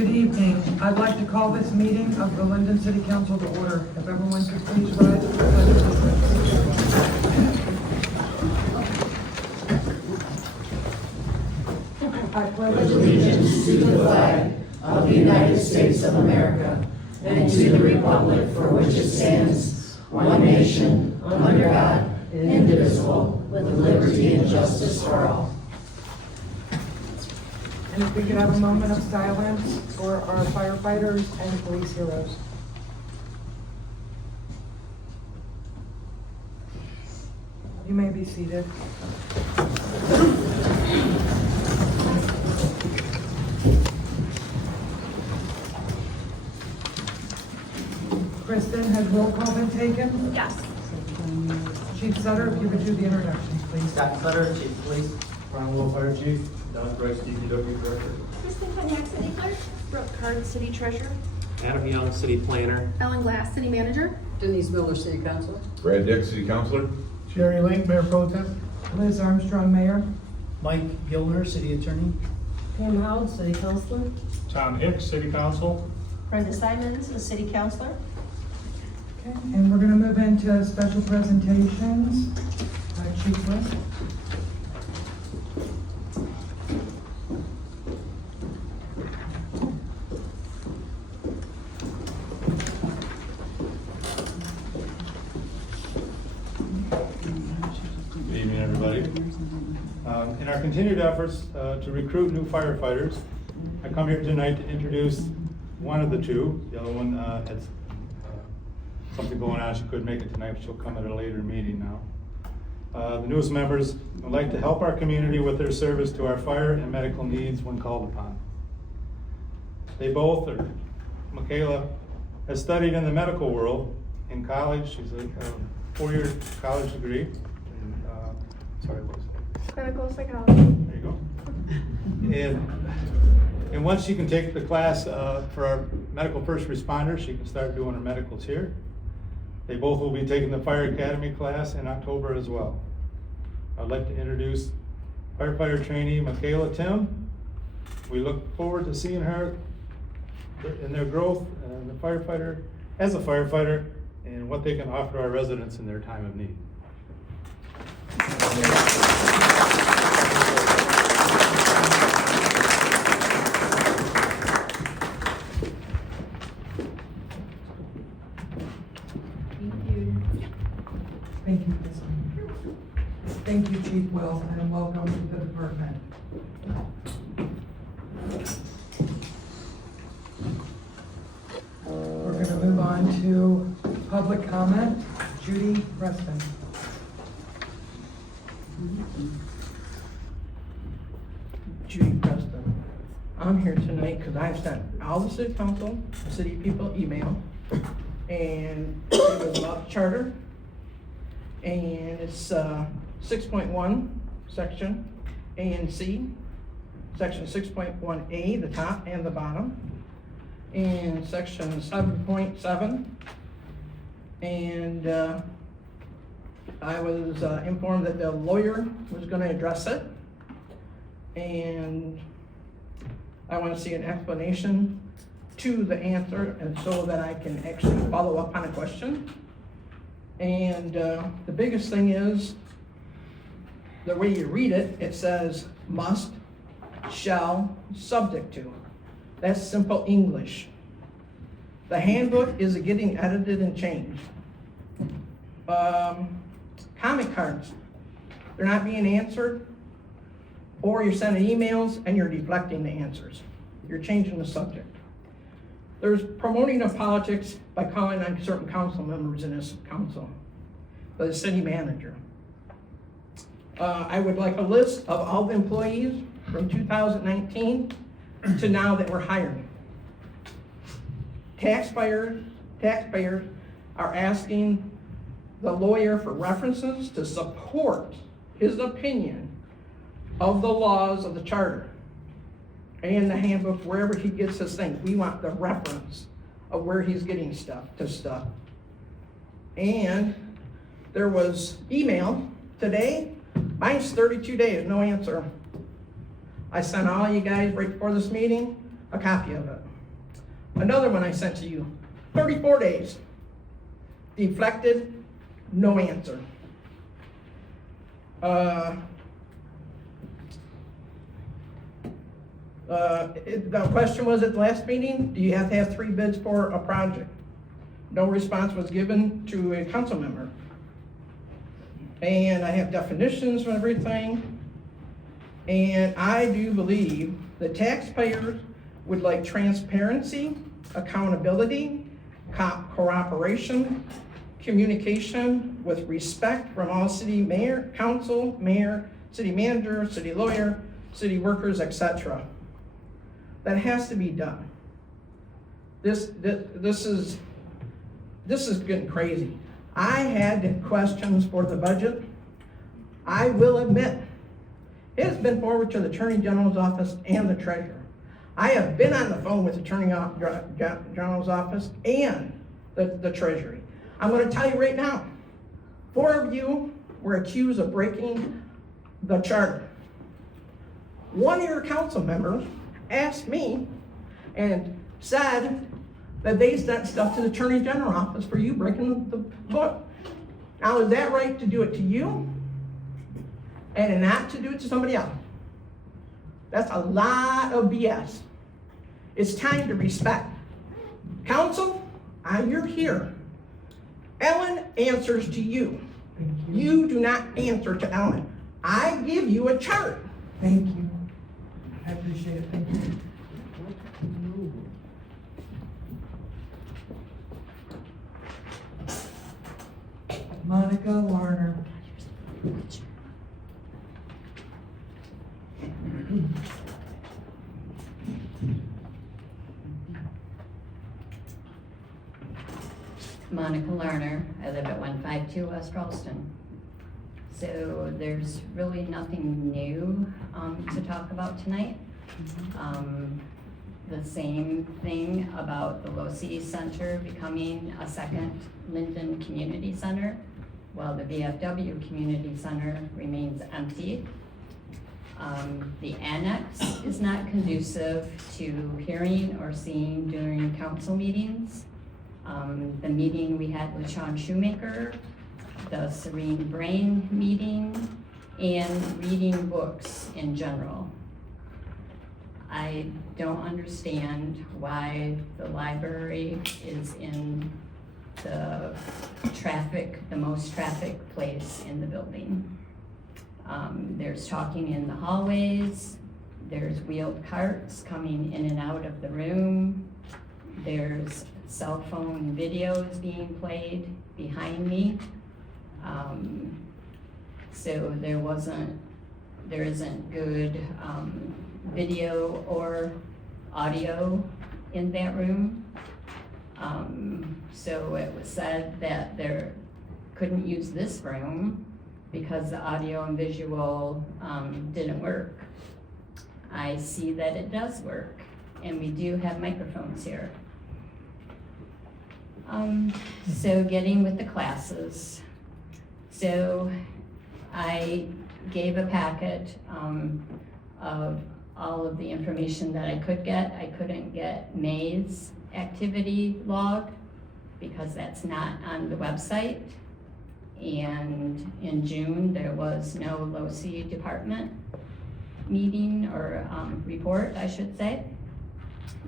Good evening. I'd like to call this meeting of the Linden City Council to order. If everyone could please rise for the pledge of allegiance. I pledge Allegiance to the flag of the United States of America and to the republic for which it stands, one nation, under God, indivisible, with liberty and justice for all. And if we could have a moment of silence for our firefighters and police heroes. You may be seated. Kristen, has roll call been taken? Yes. Chief Sutter, if you would do the introductions, please. Scott Sutter, Chief of Police. Ron Will, Fire Chief. Don Price, DPW Director. Kristen Koniak, City Clerk. Brooke Card, City Treasurer. Adam Young, City Planner. Ellen Glass, City Manager. Denise Miller, City Councilor. Brad Dick, City Councilor. Sherry Link, Mayor Pro Tem. Liz Armstrong, Mayor. Mike Gilner, City Attorney. Pam Howell, City Councilor. Tom Hicks, City Council. Brenda Simons, the City Councilor. Okay, and we're gonna move into special presentations. Chief Liz. Good evening, everybody. In our continued efforts to recruit new firefighters, I come here tonight to introduce one of the two. The other one had something going on. She couldn't make it tonight, but she'll come at a later meeting now. The newest members would like to help our community with their service to our fire and medical needs when called upon. They both are, Michaela has studied in the medical world in college. She's a four-year college degree. Sorry, what was it? Clinical Psychology. There you go. And once she can take the class for our medical first responders, she can start doing her medicals here. They both will be taking the Fire Academy class in October as well. I'd like to introduce firefighter trainee Michaela Tim. We look forward to seeing her in their growth as a firefighter and what they can offer our residents in their time of need. Thank you, Kristen. Thank you, Chief Will, and welcome to the department. We're going to move on to public comment. Judy Preston. Judy Preston. I'm here tonight because I've sent all the city council, city people email, and it was about the charter. And it's 6.1, section A and C, section 6.1A, the top and the bottom, and section 7.7. And I was informed that the lawyer was going to address it. And I want to see an explanation to the answer, and so that I can actually follow up on a question. And the biggest thing is, the way you read it, it says must, shall, subject to. That's simple English. The handbook is getting edited and changed. Comment cards, they're not being answered, or you're sending emails and you're deflecting the answers. You're changing the subject. There's promoting of politics by calling on certain council members in this council, the city manager. I would like a list of all the employees from 2019 to now that we're hiring. Taxpayers are asking the lawyer for references to support his opinion of the laws of the charter and the handbook, wherever he gets his things. We want the reference of where he's getting stuff. And there was email today. Mine's 32 days, no answer. I sent all you guys right before this meeing a copy of it. Another one I sent to you, 34 days. Deflected, no answer. The question was at the last meeting, do you have to have 3 bids for a project? No response was given to a council member. And I have definitions for everything. And I do believe the taxpayers would like transparency, accountability, cooperation, communication with respect from all city mayor, council, mayor, city manager, city lawyer, city workers, etc. That has to be done. This is getting crazy. I had questions for the budget. I will admit, it has been forwarded to the Attorney General's office and the treasurer. I have been on the phone with the Attorney General's office and the Treasury. I'm going to tell you right now, 4 of you were accused of breaking the charter. One of your council members asked me and said that they sent stuff to the Attorney General's office for you breaking the book. Now, is that right to do it to you and not to do it to somebody else? That's a lot of BS. It's time to respect. Council, you're here. Ellen answers to you. You do not answer to Ellen. I give you a chart. Thank you. I appreciate it, thank you. Monica Larner. Monica Larner. I live at 152 West Ralston. So there's really nothing new to talk about tonight. The same thing about the Losi Center becoming a second Linden Community Center, while the VFW Community Center remains empty. The annex is not conducive to hearing or seeing during council meetings. The meeting we had with Sean Shoemaker, the Serene Brain meeting, and reading books in general. I don't understand why the library is in the most traffic place in the building. There's talking in the hallways, there's wheeled carts coming in and out of the room, there's cell phone videos being played behind me. So there isn't good video or audio in that room. So it was said that they couldn't use this room because the audio and visual didn't work. I see that it does work, and we do have microphones here. So getting with the classes. So I gave a packet of all of the information that I could get. I couldn't get May's activity log because that's not on the website. And in June, there was no LOCI department meeting or report, I should say.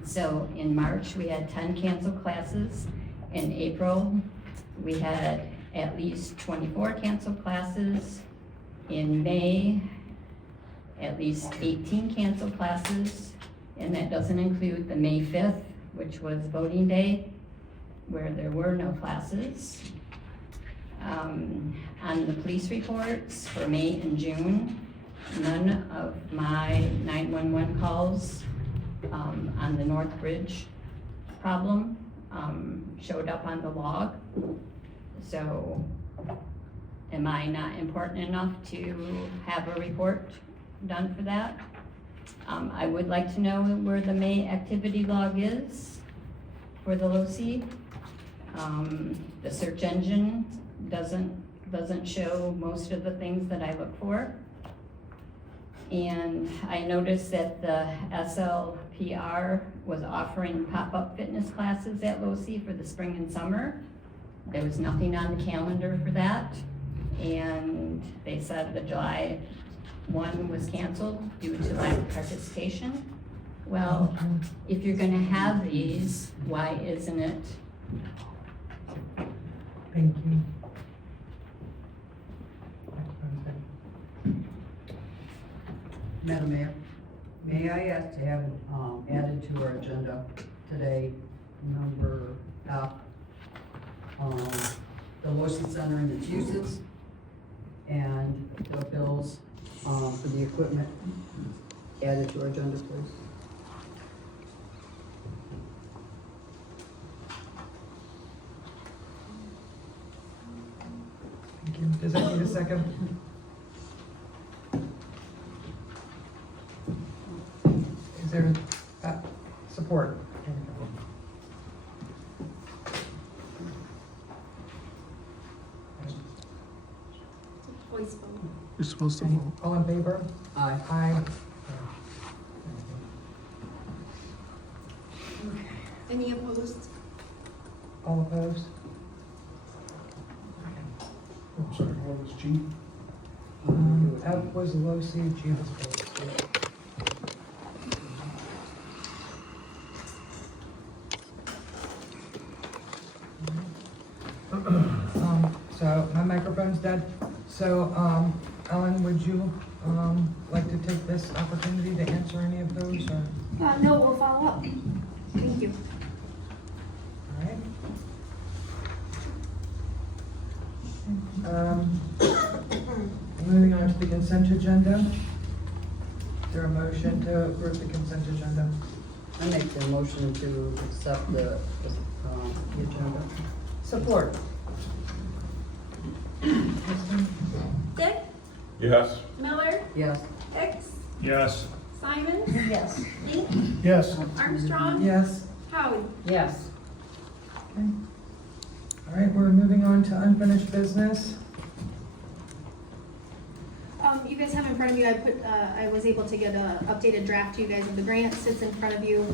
So in March, we had 10 canceled classes. In April, we had at least 24 canceled classes. In May, at least 18 canceled classes, and that doesn't include the May 5th, which was voting day, where there were no classes. On the police reports for May and June, none of my 911 calls on the North Bridge problem showed up on the log. So am I not important enough to have a report done for that? I would like to know where the May activity log is for the LOCI. The search engine doesn't show most of the things that I look for. And I noticed that the SLPR was offering pop-up fitness classes at LoC for the spring and summer. There was nothing on the calendar for that, and they said the July one was canceled due to lack of participation. Well, if you're gonna have these, why isn't it? Thank you. Madam Mayor, may I ask to have added to our agenda today, number F, the Lotion Center and its uses, and the bills for the equipment added to our agenda, please? Thank you. Does that need a second? Is there support? Voice vote. You're supposed to vote. All in favor? Aye. Aye. Any opposed? All opposed? I'm sorry, what was G? F was low C, G was opposed. So my microphone's dead. So, Ellen, would you, like to take this opportunity to answer any of those, or? No, we'll follow up. Thank you. All right. Moving on to the consent agenda. Is there a motion to approve the consent agenda? I make the motion to accept the agenda. Support. Dick? Yes. Miller? Yes. Hicks? Yes. Simon? Yes. Lee? Yes. Armstrong? Yes. Howie? Yes. Okay. All right, we're moving on to unfinished business. You guys have in front of you, I was able to get a updated draft to you guys of the grant, sits in front of you.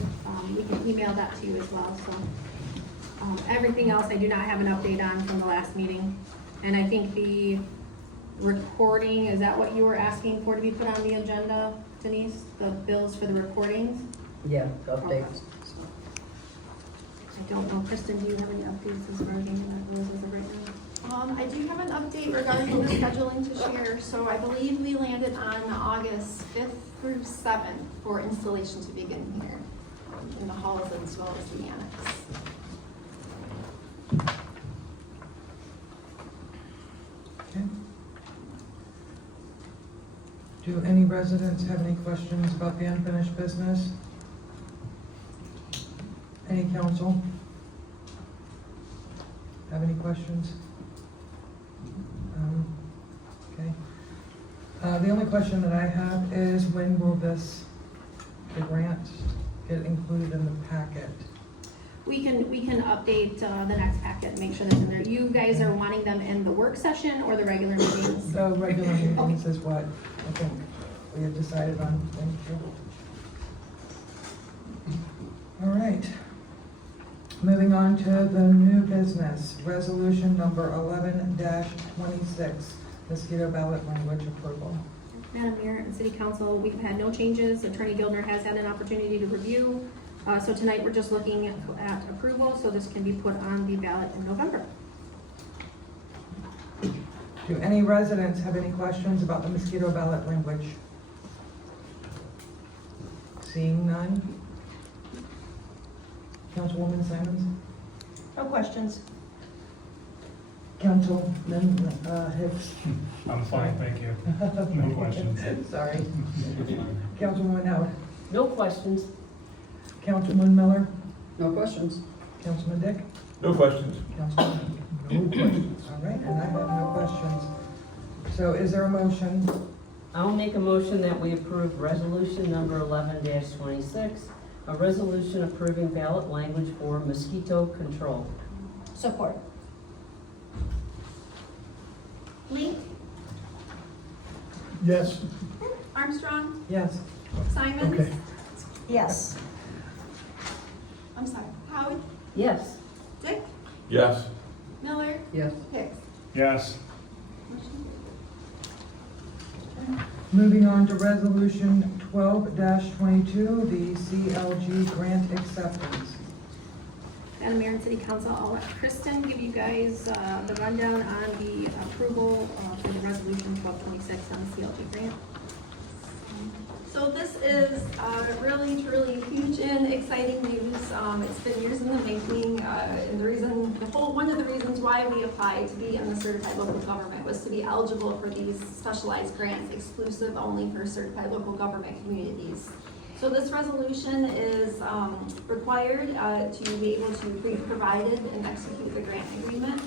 We can email that to you as well, so. Everything else I do not have an update on from the last meeting. And I think the recording, is that what you were asking for to be put on the agenda, Denise? The bills for the recordings? Yeah, the updates. I don't know, Kristen, do you have any updates as far as anything that was as of right now? I do have an update regarding the scheduling to share. So I believe we landed on August 5th through 7th for installation to begin here in the halls as well as the annex. Okay. Do any residents have any questions about the unfinished business? Any council? Have any questions? Okay. The only question that I have is when will the grant get included in the packet? We can update the next packet, make sure that's in there. You guys are wanting them in the work session or the regular meetings? The regular meetings is what I think we had decided on. Thank you. All right. Moving on to the new business, resolution number 11-26, mosquito ballot language approval. Madam Mayor and City Council, we've had no changes. Attorney Gildner has had an opportunity to review. So tonight, we're just looking at approval, so this can be put on the ballot in November. Do any residents have any questions about the mosquito ballot language? Seeing none? Councilwoman Simons? No questions. Councilman Hicks? I'm fine, thank you. No questions. Sorry. Councilwoman Howard? No questions. Councilman Miller? No questions. Councilman Dick? No questions. Councilman? No questions. All right, and I have no questions. So is there a motion? I'll make a motion that we approve resolution number 11-26, a resolution approving ballot language for mosquito control. Support. Lee? Yes. Armstrong? Yes. Simons? Okay. Yes. I'm sorry, Howard, Yes. Dick, Yes. Miller, Yes. Hicks. Yes. Motion Moving on to resolution 12-22, the CLG grant acceptance. Madam Mayor and City Council, I'll let Kristen give you guys the rundown on the approval for the resolution 1226 on the CLG grant. So this is really, truly huge and exciting news. It's been years in the making, and one of the reasons why we applied to be in the certified local government was to be eligible for these specialized grants, exclusive only for certified local government communities. So this resolution is required to be able to be provided and execute the grant agreement.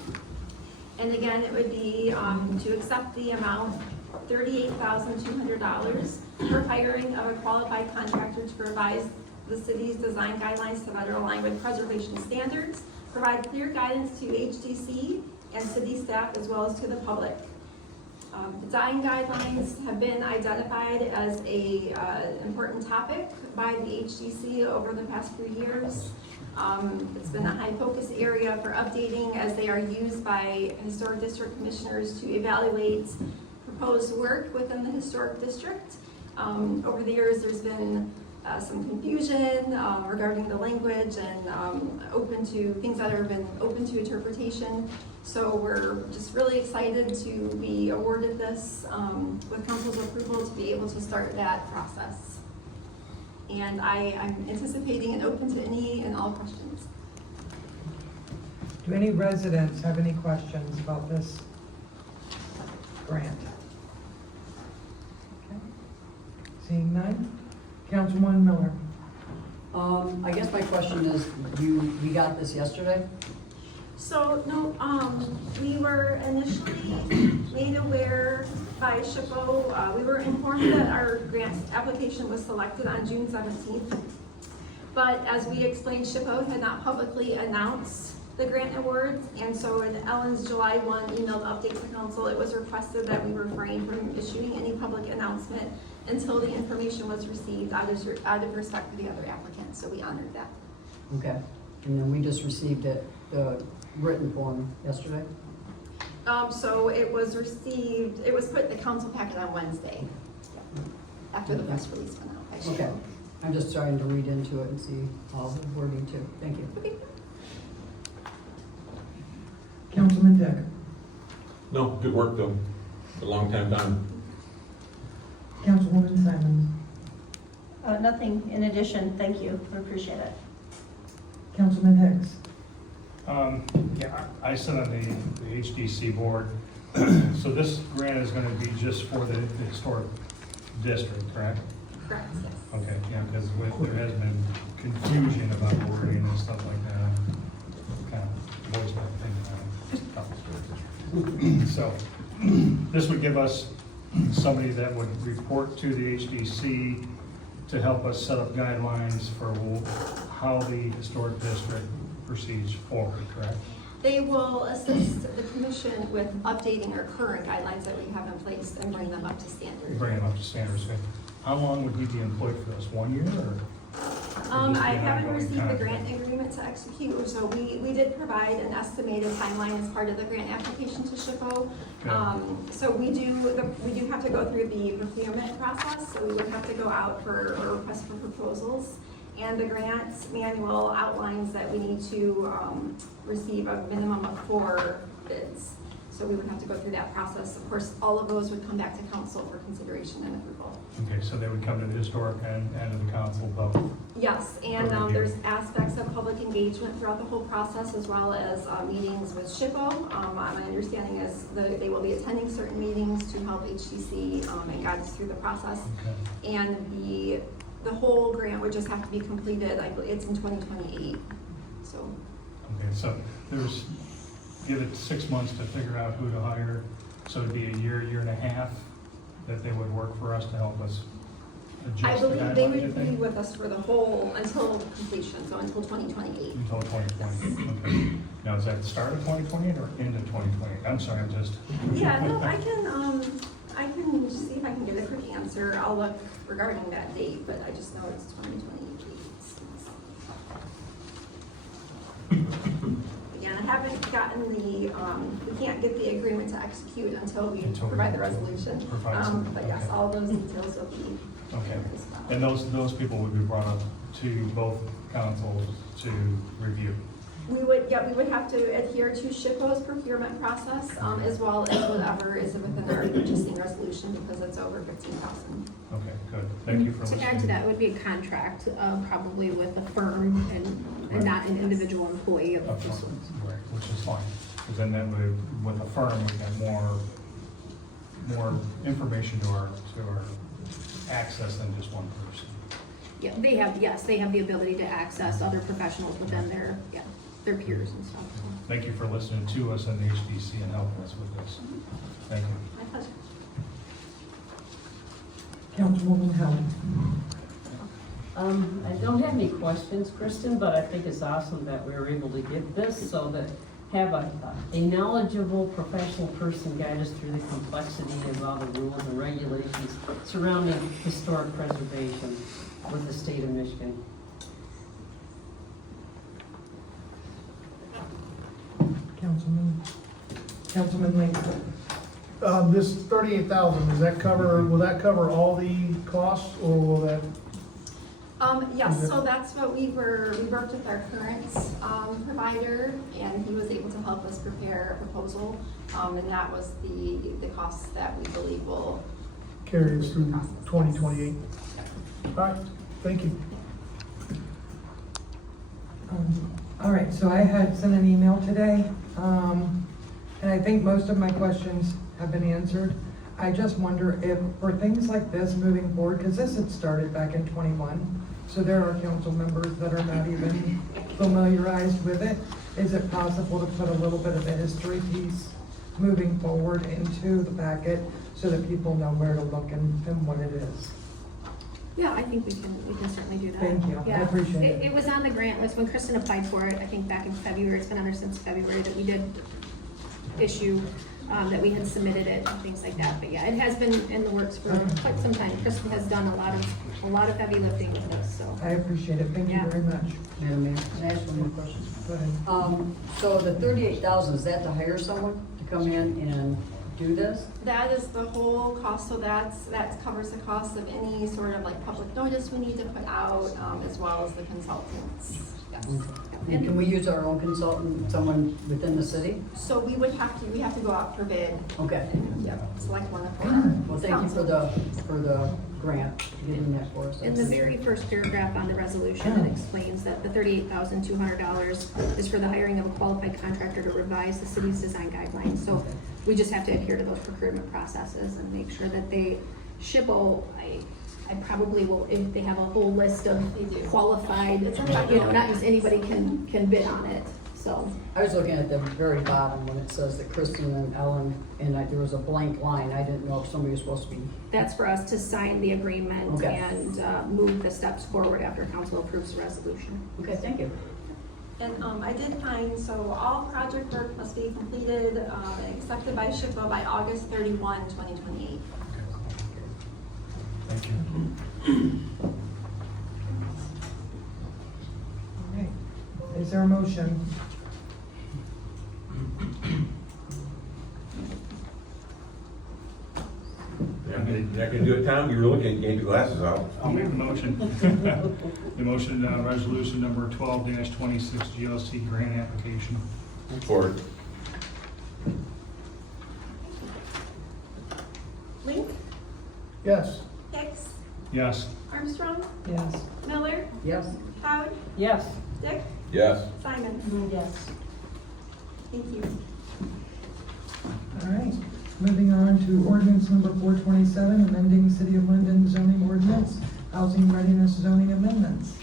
And again, it would be to accept the amount $38,200 for hiring of a qualified contractor to revise the city's design guidelines to better align with preservation standards, provide clear guidance to HDC and city staff as well as to the public. Design guidelines have been identified as a important topic by the HDC over the past few years. It's been a high focus area for updating as they are used by historic district commissioners to evaluate proposed work within the historic district. Over the years, there's been some confusion regarding the language and open to things that have been open to interpretation. So we're just really excited to be awarded this with council's approval to be able to start that process. And I'm anticipating and open to any and all questions. Do any residents have any questions about this grant? Okay. Seeing none? Councilwoman Miller. I guess my question is, we got this yesterday? So, no, we were initially made aware by SHPO. We were informed that our grant application was selected on June 17th. But as we explained, SHPO had not publicly announced the grant awards. And so in Ellen's July 1 emailed update to council, it was requested that we refrain from issuing any public announcement until the information was received out of respect for the other applicants. So we honored that. Okay, and then we just received it, the written form yesterday? So it was received, it was put in the council packet on Wednesday, after the press release went out. by Okay, SHPO. I'm just starting to read into it and see all the wording too. Thank you. Okay. Councilman Dick. No, good work though. A long time done. Councilwoman Simons. Nothing in addition, thank you, I appreciate it. Councilman Hicks. Yeah, I sit on the HDC board. So this grant is gonna be just for the historic district, correct? Correct, yes. Okay, yeah, because there has been confusion about wording and stuff like that. Kind of voiced that thing. So this would give us somebody that would report to the HDC to help us set up guidelines for how the historic district proceeds forward, correct? They will assist the commission with updating our current guidelines that we have in place and bring them up to standard. Bring them up to standards. How long would he be employed for this? 1 year or? I haven't received the grant agreement to execute, so we did provide an estimated timeline as part of the grant application to SHPO. So we do have to go through the procurement process, so we would have to go out for a request for proposals. And the grant manual outlines that we need to receive a minimum of 4 bids. So we would have to go through that process. Of course, all of those would come back to council for consideration and approval. Okay, so they would come to the historic and to the council both? Yes, and there's aspects of public engagement throughout the whole process, as well as meetings with SHPO. My understanding is that they will be attending certain meetings to help HCC and guide us through the process. Okay. And the whole grant would just have to be completed, I believe it's in 2028, so. Okay, so give it 6 months to figure out who to hire, so it'd be a year and a half that they would work for us to help us adjust I the believe they guidelines, you would be think? with us for the whole, until completion, so until 2028. Until 2020, okay. Now, is that the start of 2028 or end of 2028? I'm sorry, I'm just. Yeah, no, I can see if I can get a quick answer. I'll look regarding that date, but I just know it's 2028. gotten the, we can't get the agreement to execute until we Until we provide the resolution. provide some- But yes, okay. all those details will be. Okay. as well. And those people would be brought up to both councils to review. We would have to adhere to SHPO's procurement process, as well as whatever is within our purchasing resolution, because it's over 15,000. Okay, good. Thank you for To listening. add to that, it would be a contract, probably with a firm and not an individual employee of Okay, the schools. right, which is fine, because then that would, with a firm, we got more information to our access than just one person. Yeah, they have the ability to access other professionals within their peers and stuff. So. Thank you for listening to us and the HDC and helping us with this. Thank you. My pleasure. Councilwoman Helen. I don't have any questions, Kristen, but I think it's awesome that we were able to get this so that have a knowledgeable professional person guide us through the complexity of all the rules and regulations surrounding historic preservation with the state of Michigan. Councilman Lee. This 38,000, will that cover all the costs, or will that? Yes, so that's what we worked with our current provider, and he was able to help us prepare a proposal, and that was the costs that we believe will Carry us through 2028? All right, thank you. All right, so I had sent an email today, and I think most of my questions have been answered. I just wonder if, for things like this moving forward, because this had started back in '21, so there are council members that are not even familiarized with it. Is it possible to put a little bit of a history piece moving forward into the packet so that people know where to look and what it is? Yeah, I think we can certainly do that. Thank you. I Yeah. appreciate it. It was on the grant list when Kristen applied for it, I think back in February. It's been on there since February that we did issue, that we had submitted it and things like that. But yeah, it has been in the works for quite some time. Kristen has done a lot of heavy lifting with this, so. I appreciate it. Thank you Yeah. very much. Madam Mayor, can I ask one more question? Go ahead. So the 38,000, is that to hire someone to come in and do this? That is the whole cost, so that covers the cost of any sort of like public notice we need to put out, as well as the consultants. Yes. And can we use our own consultant, someone within the city? So we have to go out for bid. Okay. Yep, select one of our. Well, thank you for the grant, getting that for us. In the very first paragraph on the resolution, it explains that the $38,200 is for the hiring of a qualified contractor to revise the city's design guidelines. So we just have to adhere to those procurement processes and make sure that they SHPO, I probably will, if they have a whole list of qualified, not just anybody can bid on it, so. I was looking at the very bottom when it says that Kristen and Ellen, and there was a blank line. I didn't know if somebody was supposed to be. That's for us to sign the agreement Okay. and move the steps forward after council approves the resolution. Okay, thank you. And I did find, so all project work must be completed and accepted by SHPO by August 31, 2028. Thank you. All right. Is there a motion? Not gonna do it, Tom? You're looking, get your glasses out. I'll make the motion. The motion, resolution number 12-26 GLC grant application. For Link, Yes. Hicks, Yes. Armstrong, Yes. Miller, Yes. Howard, Yes. Dick, yes. Simon. Yes. Thank you. All right. Moving on to ordinance number 427, amending City of Linden zoning ordinance, housing readiness zoning amendments.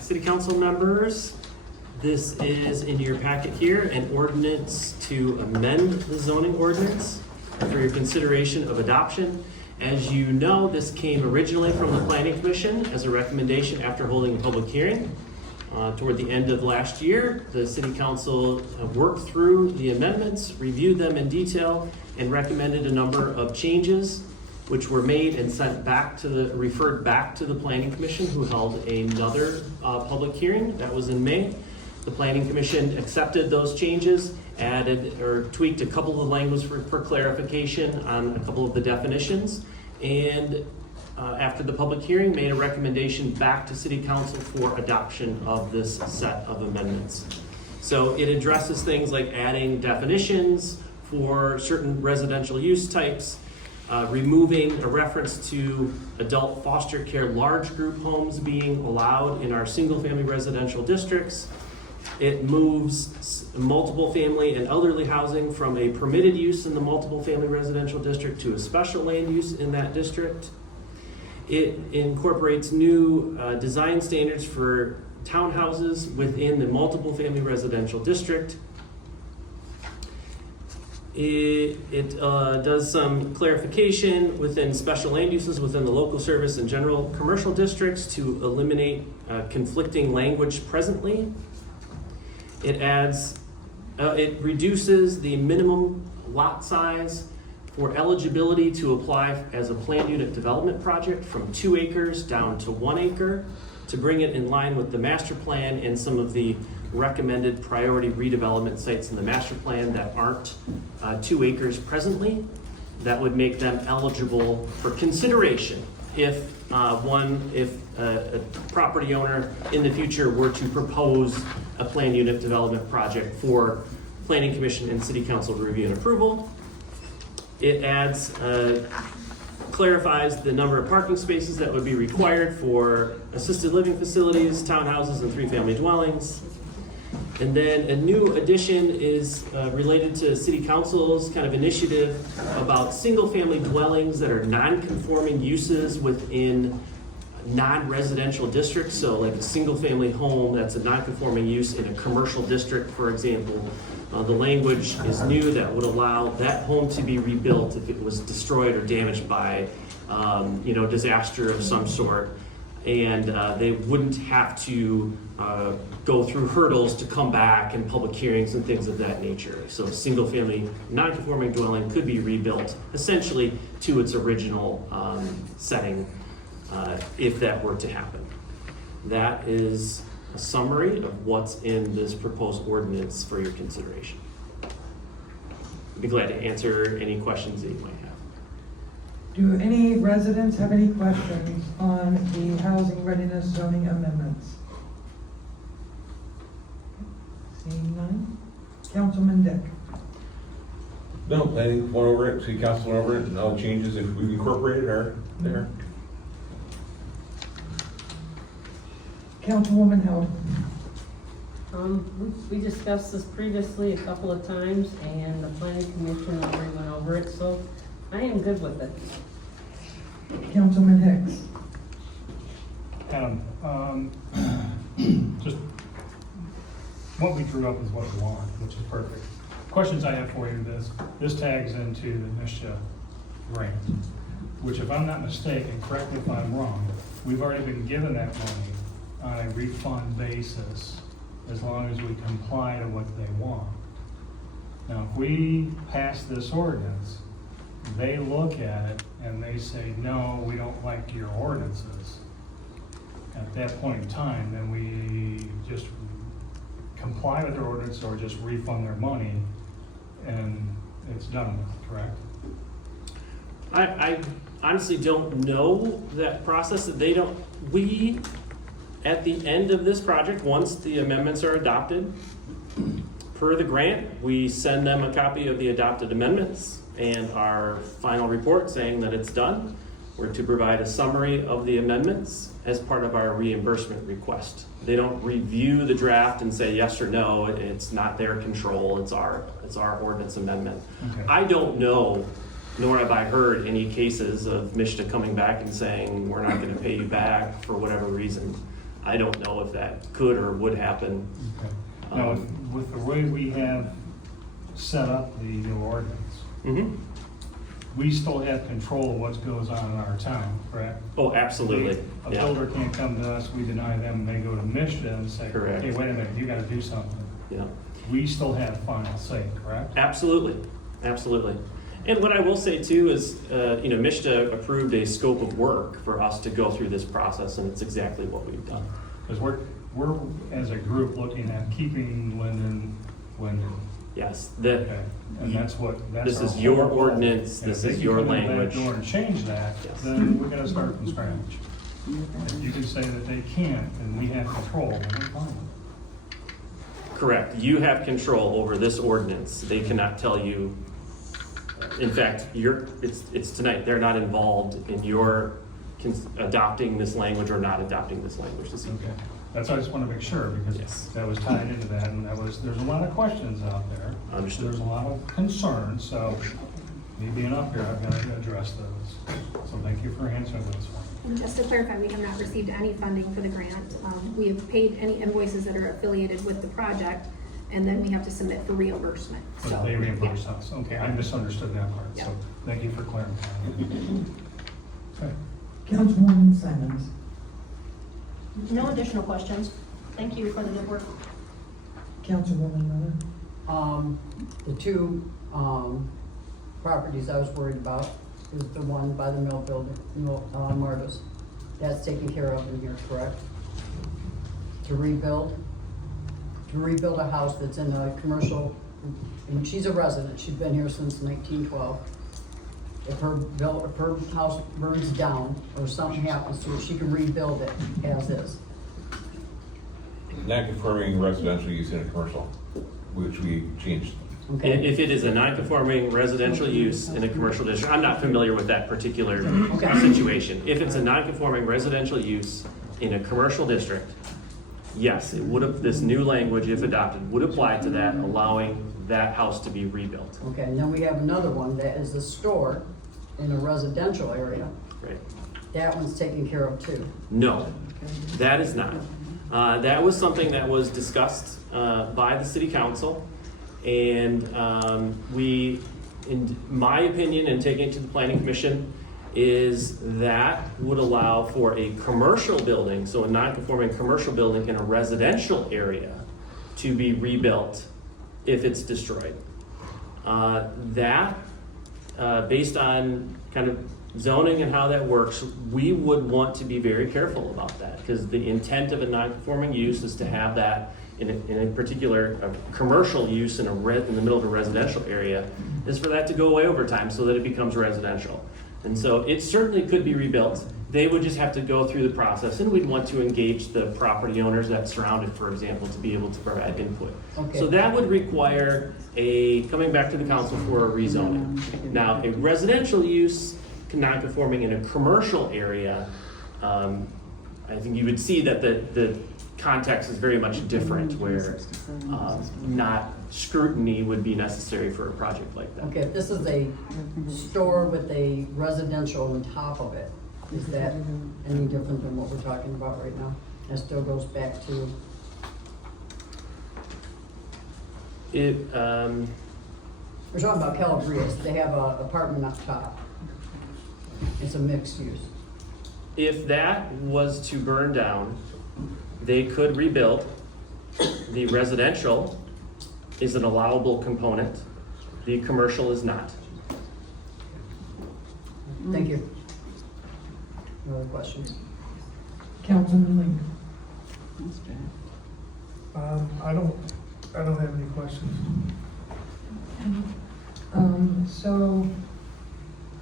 City council members, this is in your packet here, an ordinance to amend the zoning ordinance for your consideration of adoption. As you know, this came originally from the Planning Commission as a recommendation after holding a public hearing. Toward the end of last year, the City Council worked through the amendments, reviewed them in detail, and recommended a number of changes, which were made and referred back to the Planning Commission, who held another public hearing. That was in May. The Planning Commission accepted those changes, added or tweaked a couple of languages for clarification on a couple of the definitions, and after the public hearing, made a recommendation back to City Council for adoption of this set of amendments. So it addresses things like adding definitions for certain residential use types, removing a reference to adult foster care large group homes being allowed in our single-family residential districts. It moves multiple family and elderly housing from a permitted use in the multiple family residential district to a special land use in that district. It incorporates new design standards for townhouses within the multiple family residential district. It does some clarification within special land uses within the local service and general commercial districts to eliminate conflicting language presently. It reduces the minimum lot size for eligibility to apply as a planned unit development project from 2 acres down to 1 acre to bring it in line with the master plan and some of the recommended priority redevelopment sites in the master plan that aren't 2 acres presently. That would make them eligible for consideration if a property owner in the future were to propose a planned unit development project for Planning Commission and City Council review and approval. It clarifies the number of parking spaces that would be required for assisted living facilities, townhouses, and 3-family dwellings. And then a new addition is related to City Council's kind of initiative about single-family dwellings that are non-conforming uses within non-residential districts. So like a single-family home that's a non-conforming use in a commercial district, for example. The language is new that would allow that home to be rebuilt if it was destroyed or damaged by disaster of some sort. And they wouldn't have to go through hurdles to come back and public hearings and things of that nature. So a single-family non-conforming dwelling could be rebuilt essentially to its original setting if that were to happen. That is a summary of what's in this proposed ordinance for your consideration. I'd be glad to answer any questions that you might have. Do any residents have any questions on the housing readiness zoning amendments? Seeing none. Councilman Dick. No, planning went over it, city council went over it, and all the changes, if we incorporated, are there. Councilwoman Held. We discussed this previously a couple of times, and the planning commission already went over it, so I am good with it. Councilman Hicks. Adam, just what we drew up is what we want, which is perfect. Questions I have for you is, this tags into the NISHA grant, which if I'm not mistaken, correct me if I'm wrong, we've already been given that money on a refund basis as long as we comply to what they want. Now, if we pass this ordinance, they look at it and they say, no, we don't like your ordinances. At that point in time, then we just comply with their ordinance or just refund their money and it's done with, correct? I honestly don't know that process. We, at the end of this project, once the amendments are adopted, per the grant, we send them a copy of the adopted amendments and our final report saying that it's done. We're to provide a summary of the amendments as part of our reimbursement request. They don't review the draft and say yes or no. It's not their control. It's our ordinance amendment. Okay. I don't know, nor have I heard any cases of MISHDA coming back and saying we're not going to pay you back for whatever reason. I don't know if that could or would happen. Okay. Now, with the way we have set up the new ordinance, we still have control of what goes on in our town, correct? Oh, absolutely. A Yeah. builder can't come to us, we deny them, and they go to MISHDA and say, Correct. hey, wait a minute, you gotta do something. Yeah. We still have final say, correct? Absolutely, absolutely. And what I will say too is, MISHDA approved a scope of work for us to go through this process, and it's exactly what we've done. Because we're, as a group, looking at keeping Linden. Yes, Okay, and that's this our is your whole goal. ordinance, And this if is they your can come in the back language. door and change that, Yes. then we gotta start from scratch. If you can say that they can't, and we have control, then we're fine. Correct. You have control over this ordinance. They cannot tell you, in fact, it's tonight. They're not involved in your adopting this language or not adopting this language this evening. Okay, that's why I just want to make sure, because Yes. that was tied into that, and there's a lot of questions out there. Understood. There's a lot of concerns, so me being up here, I've got to address those. So thank you for answering those for me. And just to clarify, we have not received any funding for the grant. We have paid any invoices that are affiliated with the project, and then we have to submit for reimbursement. But So, they reimburse us. Okay, I misunderstood that part, so Yeah. thank you for clarifying. Okay. Councilwoman Simons. No additional questions. Thank you for the good work. Councilwoman Miller. The two, properties I was worried about is the one by the mill building, Marvis. That's taken care of in here, correct? To rebuild a house that's in a commercial, and she's a resident, she's been here since 1912. If her house burns down or something happens to it, she can rebuild it as is. Non-conforming residential use in a commercial, which we changed. Okay? If it is a non-conforming residential use in a commercial district, I'm not familiar with that particular Okay. situation. If it's a non-conforming residential use in a commercial district, yes, it would have, this new language, if adopted, would apply to that, allowing that house to be rebuilt. Okay, and then we have another one that is a store in a residential area. Right? That one's taken care of too. No, that is not. That was something that was discussed by the city council, and we, in my opinion, and taking it to the planning commission, is that would allow for a commercial building, so a non-conforming commercial building in a residential area to be rebuilt if it's destroyed. Based on kind of zoning and how that works, we would want to be very careful about that, because the intent of a non-conforming use is to have that in a particular commercial use in the middle of a residential area, is for that to go away over time so that it becomes residential. And so it certainly could be rebuilt. They would just have to go through the process, and we'd want to engage the property owners that surround it, for example, to be able to provide input. Okay. So that would require coming back to the council for a rezoning. Now, a residential use, non-conforming in a commercial area, I think you would see that the context is very much different, where not scrutiny would be necessary for a project like that. Okay, if this is a store with a residential on top of it, is that any different than what we're talking about right now? That still goes back to, It, we're talking about Calabrias, they have an apartment up top. It's a mixed use. if that was to burn down, they could rebuild. The residential is an allowable component. The commercial is not. Thank you. No other questions? Councilman Linden. I don't have any questions. So,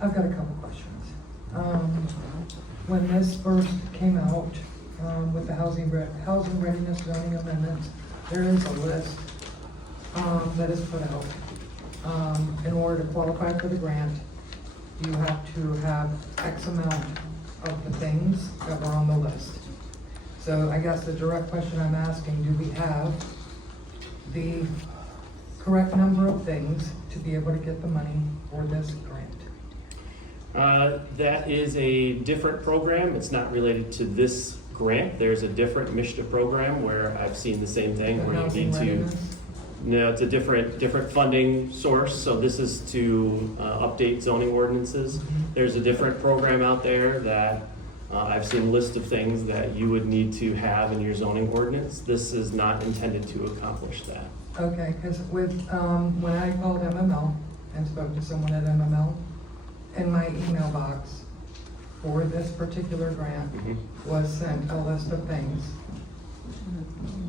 I've got a couple questions. When this first came out, with the housing readiness zoning amendments, there is a list, that is put out. In order to qualify for the grant, you have to have X amount of the things that were on the list. So I guess the direct question I'm asking, do we have the correct number of things to be able to get the money for this grant? That is a different program. It's not related to this grant. There's a different MISHDA program where I've seen the same thing, The where you housing need to. readiness? No, it's a different funding source, so this is to update zoning ordinances. There's a different program out there that I've seen a list of things that you would need to have in your zoning ordinance. This is not intended to accomplish that. Okay, because with, when I called MML and spoke to someone at MML, in my email box for this particular grant was sent a list of things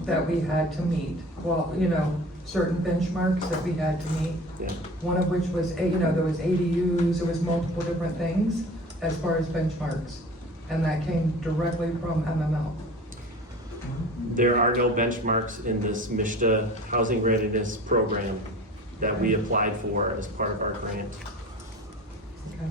that we had to meet. Well, you know, certain benchmarks that we had to meet. Yeah. One of which was, you know, there was ADUs, there was multiple different things as far as benchmarks. And that came directly from MML. There are no benchmarks in this MISTA Housing Readiness Program that we applied for as part of our grant. Okay.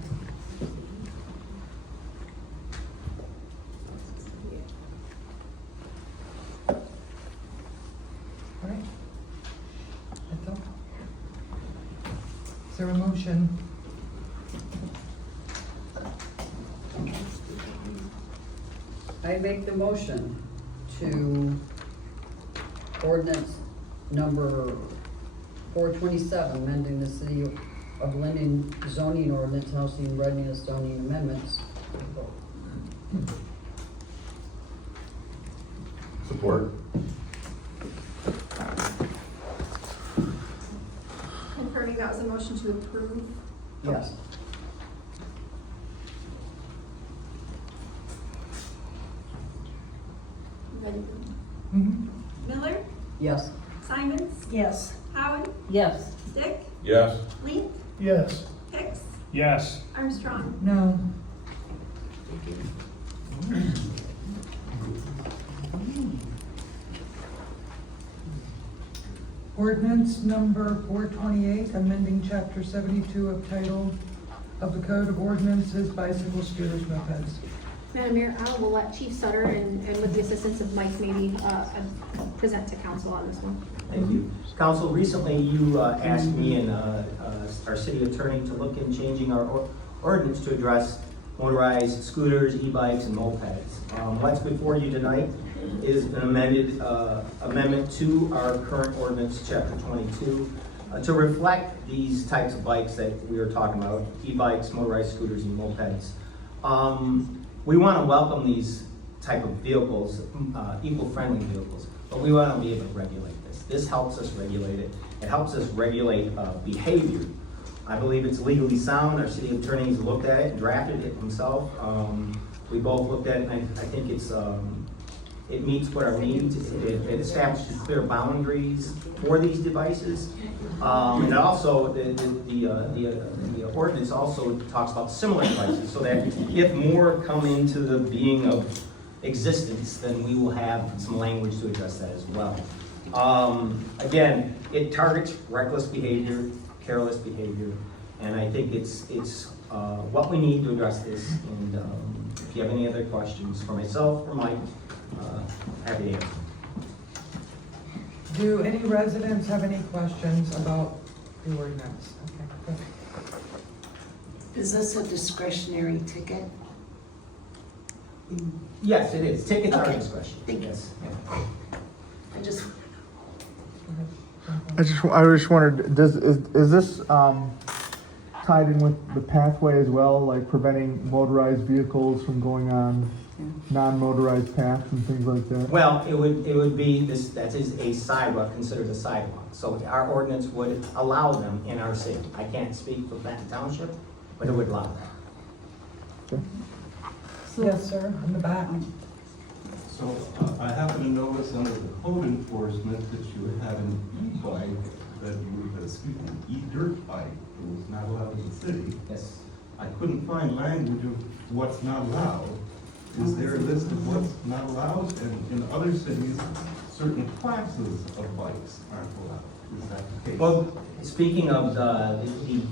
All right. That's all. Is there a motion? I make the motion to ordinance number 427, amending the City of Linden zoning ordinance, housing readiness zoning amendments. Support. Confirming that was a motion to approve. Yes. Ready? Mhm. Miller, Yes. Simons, Yes. Howard, Yes. Dick, Yes. Lee, Yes. Hicks, Yes. Armstrong. No. Ordinance number 428, amending chapter 72 of title of the Code of Ordinances, bicycle scooters, mopeds. Madam Mayor, I will let Chief Sutter and with the assistance of Mike maybe present to council on this one. Thank you. Council, recently you asked me and our city attorney to look in changing our ordinance to address motorized scooters, e-bikes, and mopeds. What's before you tonight is an amendment to our current ordinance, chapter 22, to reflect these types of bikes that we are talking about, e-bikes, motorized scooters, and mopeds. We want to welcome these type of vehicles, eco-friendly vehicles, but we want to be able to regulate this. This helps us regulate it. It helps us regulate behavior. I believe it's legally sound. Our city attorneys looked at it and drafted it himself. We both looked at it, and I think it meets what our needs. It establishes clear boundaries for these devices. And also, the ordinance also talks about similar devices, so that if more come into the being of existence, then we will have some language to address that as well. Again, it targets reckless behavior, careless behavior, and I think it's what we need to address this. And if you have any other questions for myself or Mike, happy to answer. Do any residents have any questions about the ordinance? Okay, good. Is this a discretionary ticket? Yes, it is. Tickets are Okay. discretion. Thank you. Yes. Yeah. I just, I just wondered, is this tied in with the pathway as well, like preventing motorized vehicles from going on non-motorized paths and things like that? Well, it would be this. That is a sidewalk, considered a sidewalk. So our ordinance would allow them in our city. I can't speak for Benton Township, but it would allow that. Yes, sir, in the back. So I happen to notice under the code enforcement that you have an e-bike that e-dirt bike that was not allowed in the city. Yes. I couldn't find language of what's not allowed. Is there a list of what's not allowed? And in other cities, certain classes of bikes aren't allowed. Is that the case? Well, speaking of the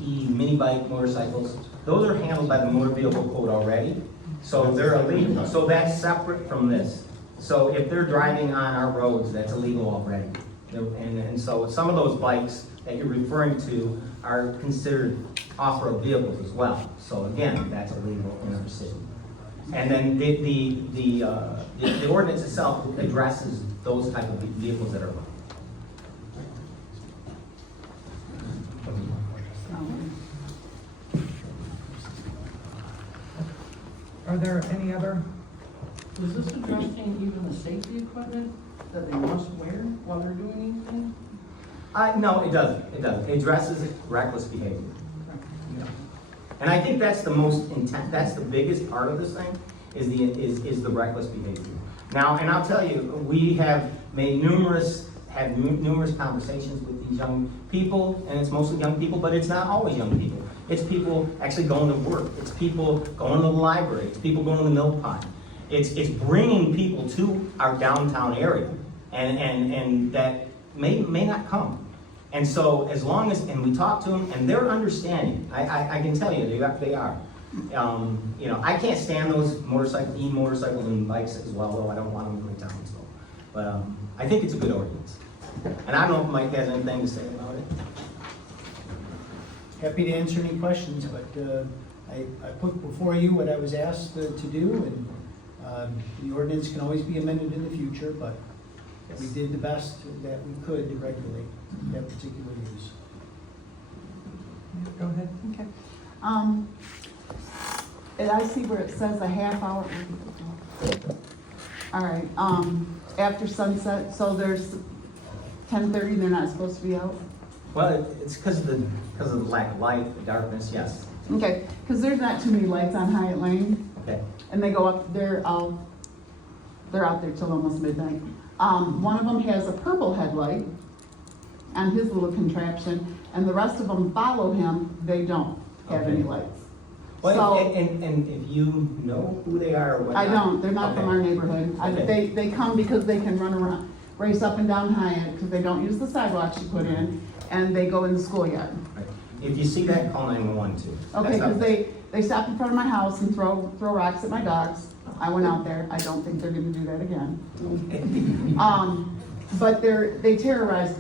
e-mini bike motorcycles, those are handled by the motor vehicle code already. So they're illegal. So that's separate from this. So if they're driving on our roads, that's illegal already. And so some of those bikes that you're referring to are considered off-road vehicles as well. So again, that's illegal in our city. And then the ordinance itself addresses those type of vehicles that are allowed. Are there any other? Is this addressing even the safety equipment that they must wear while they're doing anything? No, it doesn't. It doesn't. It addresses reckless behavior. No. And I think that's the most intent. That's the biggest part of this thing is the reckless behavior. Now, and I'll tell you, we have made numerous conversations with these young people, and it's mostly young people, but it's not always young people. It's people actually going to work. It's people going to the library. It's people going to the mill pond. It's bringing people to our downtown area, and that may not come. And so as long as, and we talk to them, and they're understanding, I can tell you, they are. You know, I can't stand those e-motorcycles and bikes as well, though I don't want them in my town, so. But I think it's a good ordinance. And I don't know if Mike has anything to say about it. Happy to answer any questions, but I put before you what I was asked to do, and the ordinance can always be amended in the future, but we did the best that we could to regulate that particular use. Go ahead. Okay. And I see where it says a half hour. All right, after sunset, so there's 10:30, they're not supposed to be out? Well, it's because of the lack of light, the darkness, yes. Okay, because there's not too many lights on Hyatt Lane, Okay. and they go up, they're out there till almost midnight. One of them has a purple headlight on his little contraption, and the rest of them follow him, they don't have any lights. Well, So- and if you know who they are or whatnot. I don't, they're not from Okay. our neighborhood. Okay. They come because they can run around, race up and down Hyatt, because they don't use the sidewalks you put in, and they go in the schoolyard. Right. If you see that, call 911 too. Okay, That's because how- they stop in front of my house and throw rocks at my dogs. I went out there, I don't think they're gonna do that again. But they terrorize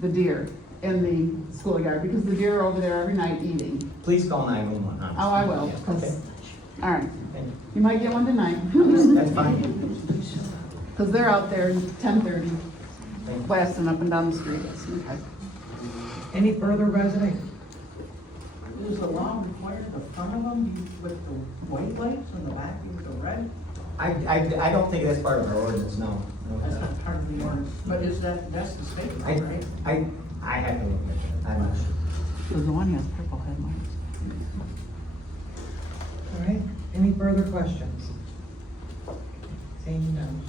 the deer in the schoolyard, because the deer are over there every night eating. Please call 911, honestly. Oh, I will, Yeah, 'cause- okay. all right, Thank you. you might get one tonight. That's fine. Because they're out there 10:30, Thank you. blasting up and down the street. Okay. Any further resident? Is the law required the front of them with the white lights and the back with the red? I don't think that's part of our ordinance, no. That's not part of the ordinance, but that's the state law, right? I have to look at that, I'm not sure. Because the one has purple headlights. All right, any further questions? Seeing none.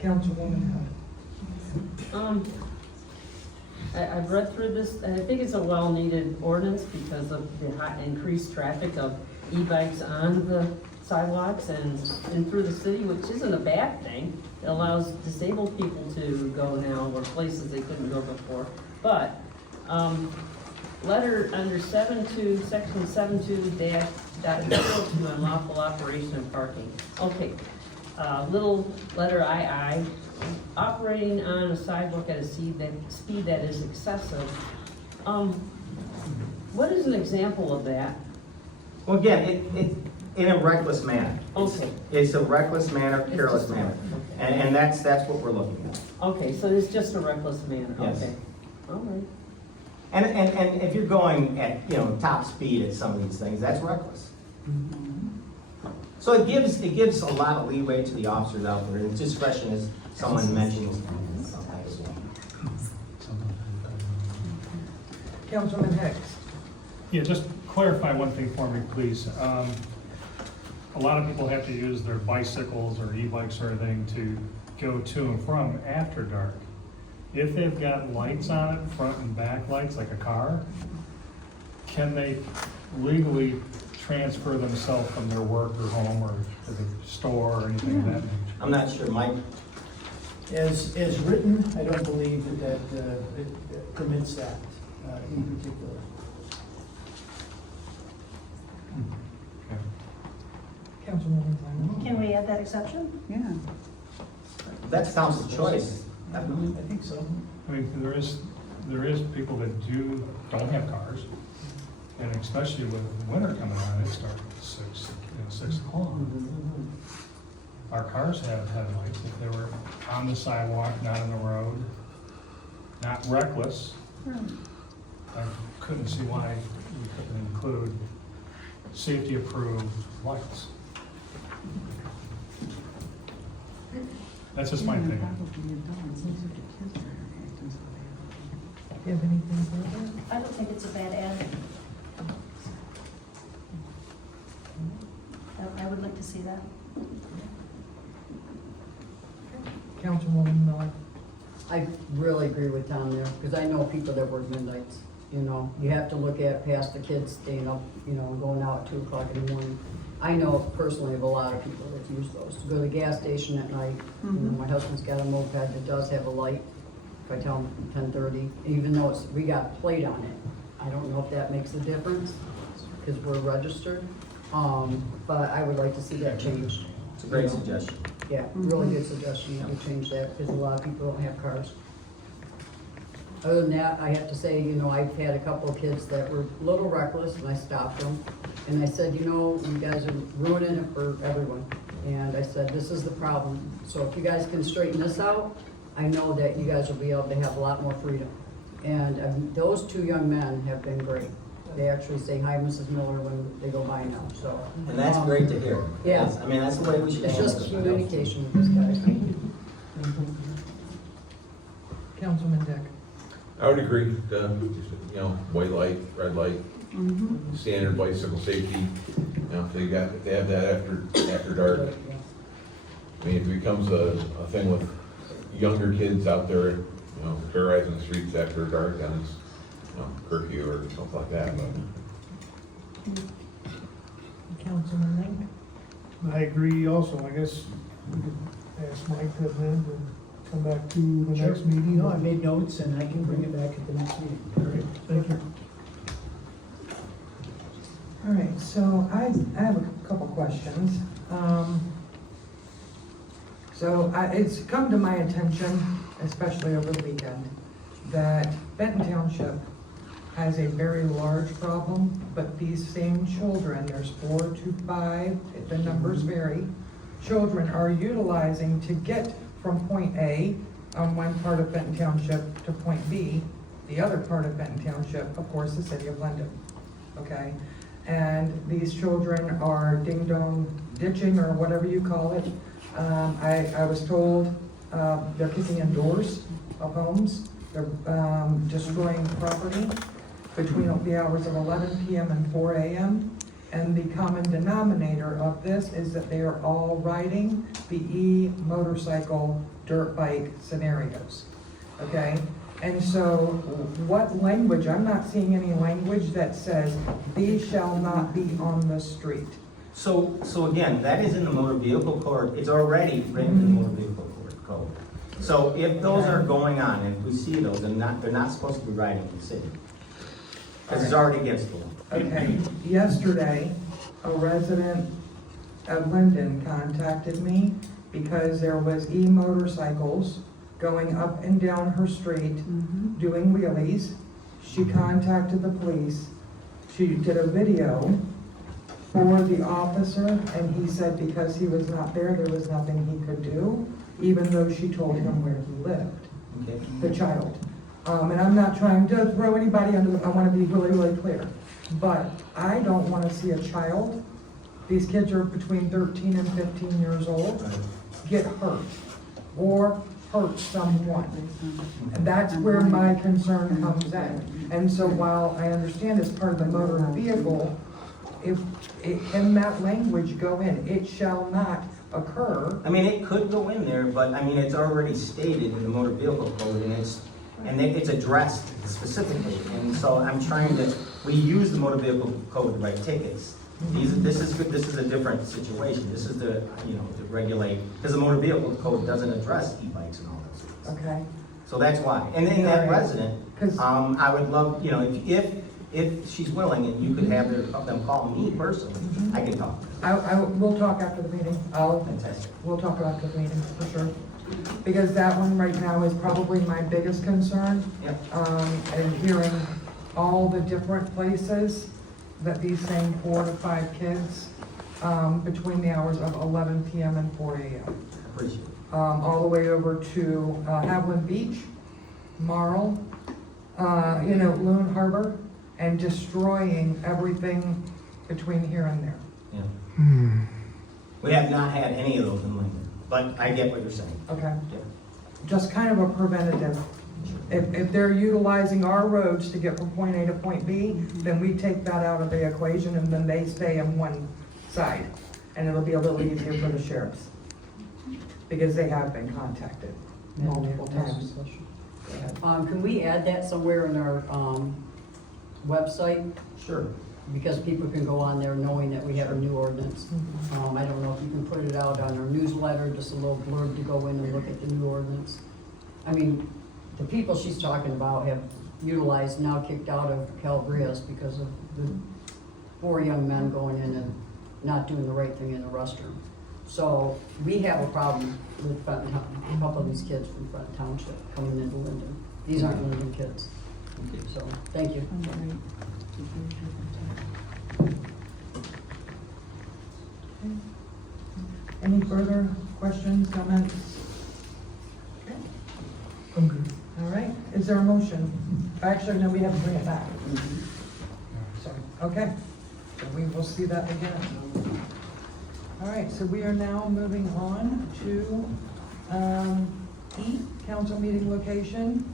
Councilwoman Hood. I've read through this, and I think it's a well-needed ordinance because of the increased traffic of e-bikes on the sidewalks and through the city, which isn't a bad thing. It allows disabled people to go now where places they couldn't go before. But, letter under section 72-.02 unlawful operation of parking. Okay, little letter II, operating on a sidewalk at a speed that is excessive. What is an example of that? Well, again, it in a reckless manner. Okay. It's a reckless manner, careless manner. And that's what we're looking at. Okay, so it's just a reckless manner, Yes. okay. All right. And if you're going at, top speed at some of these things, that's reckless. So it gives a lot of leeway to the officers out there, and discretion, as someone mentioned. Councilman Hicks. Yeah, just clarify one thing for me, please. A lot of people have to use their bicycles or e-bikes or anything to go to and from after dark. If they've got lights on it, front and back lights, like a car, can they legally transfer themselves from their work or home or to the store or anything of that nature? I'm not sure, Mike. As written, I don't believe that it permits that in particular. Councilwoman Simon. Can we add that exception? Yeah. That's council's choice. I think so. I mean, there is people that don't have cars, and especially with winter coming on, it starts at 6 o'clock. Our cars have headlights. If they were on the sidewalk, not in the road, not reckless, I couldn't see why we couldn't include safety-approved lights. That's just my opinion. Do you have anything further? I don't think it's a bad ad. I would like to see that. Councilwoman Miller. I really agree with Tom there, because I know people that work midnights, you know. You have to look at past the kids staying up, you know, going out at 2 o'clock in the morning. I know personally of a lot of people that use those, to go to the gas station at night. You know, my husband's got a moped that does have a light, if I tell him 10:30, even though we got a plate on it. I don't know if that makes a difference, because we're registered, but I would like to see that changed. It's a great suggestion. Yeah, really good suggestion, you could change that, because a lot of people don't have cars. Other than that, I have to say, you know, I've had a couple of kids that were a little reckless, and I stopped them. And I said, you know, you guys are ruining it for everyone. And I said, this is the problem. So if you guys can straighten this out, I know that you guys will be able to have a lot more freedom. And those 2 young men have been great. They actually say, hi, Mrs. Miller, when they go by now, so. And that's great to hear. Yeah. I mean, that's the way we should It's handle just it. communication with these guys. Councilman Dick. I would agree, white light, red light, standard bicycle safety, if they have that after dark. I mean, if it becomes a thing with younger kids out there, terrorizing the streets after dark, then it's, curfew or something like that, but. Councilman Link. I agree also, I guess we could ask Mike to amend and come back to the next meeting. No, I made notes and I can bring it back at the next meeting. Great, thank you. All right, so I have a couple questions. It's come to my attention, especially over the weekend, that Benton Township has a very large problem, but these same children, there's 4 to 5, the numbers vary, children are utilizing to get from point A on one part of Benton Township to point B, the other part of Benton Township, of course, the city of Linden, okay? And these children are ding-dong ditching, or whatever you call it. I was told they're kicking in doors of homes, they're destroying property between the hours of 11 p.m. and 4 a.m. And the common denominator of this is that they are all riding the e-motorcycle dirt bike scenarios, okay? And so what language, I'm not seeing any language that says these shall not be on the street. So again, that is in the motor vehicle code. It's already written in the motor vehicle code. So if those are going on, and if we see those, they're not supposed to be riding in the city. Because it's already against the law. Okay, yesterday, a resident of Linden contacted me because there was e-motorcycles going up and down her street, doing wheelies. She contacted the police. She did a video for the officer, and he said because he was not there, there was nothing he could do, even though she told him where he lived, Okay. the child. And I'm not trying to throw anybody under the, I want to be really, really clear. But I don't want to see a child, these kids are between 13 and 15 years old, get hurt or hurt someone. And that's where my concern comes in. And so while I understand it's part of the motor vehicle, can that language go in? It shall not occur. I mean, it could go in there, but I mean, it's already stated in the motor vehicle code, and it's addressed specifically. And so I'm trying to, we use the motor vehicle code to write tickets. This is good. This is a different situation. This is to regulate, because the motor vehicle code doesn't address e-bikes and all that. Okay. So that's why. And then that Right. resident, I would love, if she's willing, and you could have them call me personally, I can talk. We'll talk after the meeting. Fantastic. We'll talk after the meeting, for sure. Because that one right now is probably my biggest concern. Yep. And hearing all the different places that these same 4 to 5 kids, between the hours of 11 p.m. and 4 a.m. Appreciate it. All the way over to Haviland Beach, Marl, Loon Harbor, and destroying everything between here and there. Yeah. We have not had any of those in Linden, but I get what you're saying. Okay. Yep. Just kind of a preventative. If they're utilizing our roads to get from point A to point B, then we take that out of the equation and then they stay on one side. And it'll be a little easier for the sheriffs, because they have been contacted. multiple times. Can we add that somewhere in our, website? Sure. Because people can go on there knowing that we have a new ordinance. I don't know if you can put it out on our newsletter, just a little blurb to go in and look at the new ordinance. I mean, the people she's talking about have utilized, now kicked out of Calabrias because of the 4 young men going in and not doing the right thing in the restroom. So we have a problem with Fenton, a couple of these kids from Fenton Township coming into Linden. These aren't Linden kids. So, thank you. Any further questions, comments? Okay. All right, is there a motion? Actually, no, we have to bring it back. Sorry, okay, so we will see that again. All right, so we are now moving on to E, council meeting location.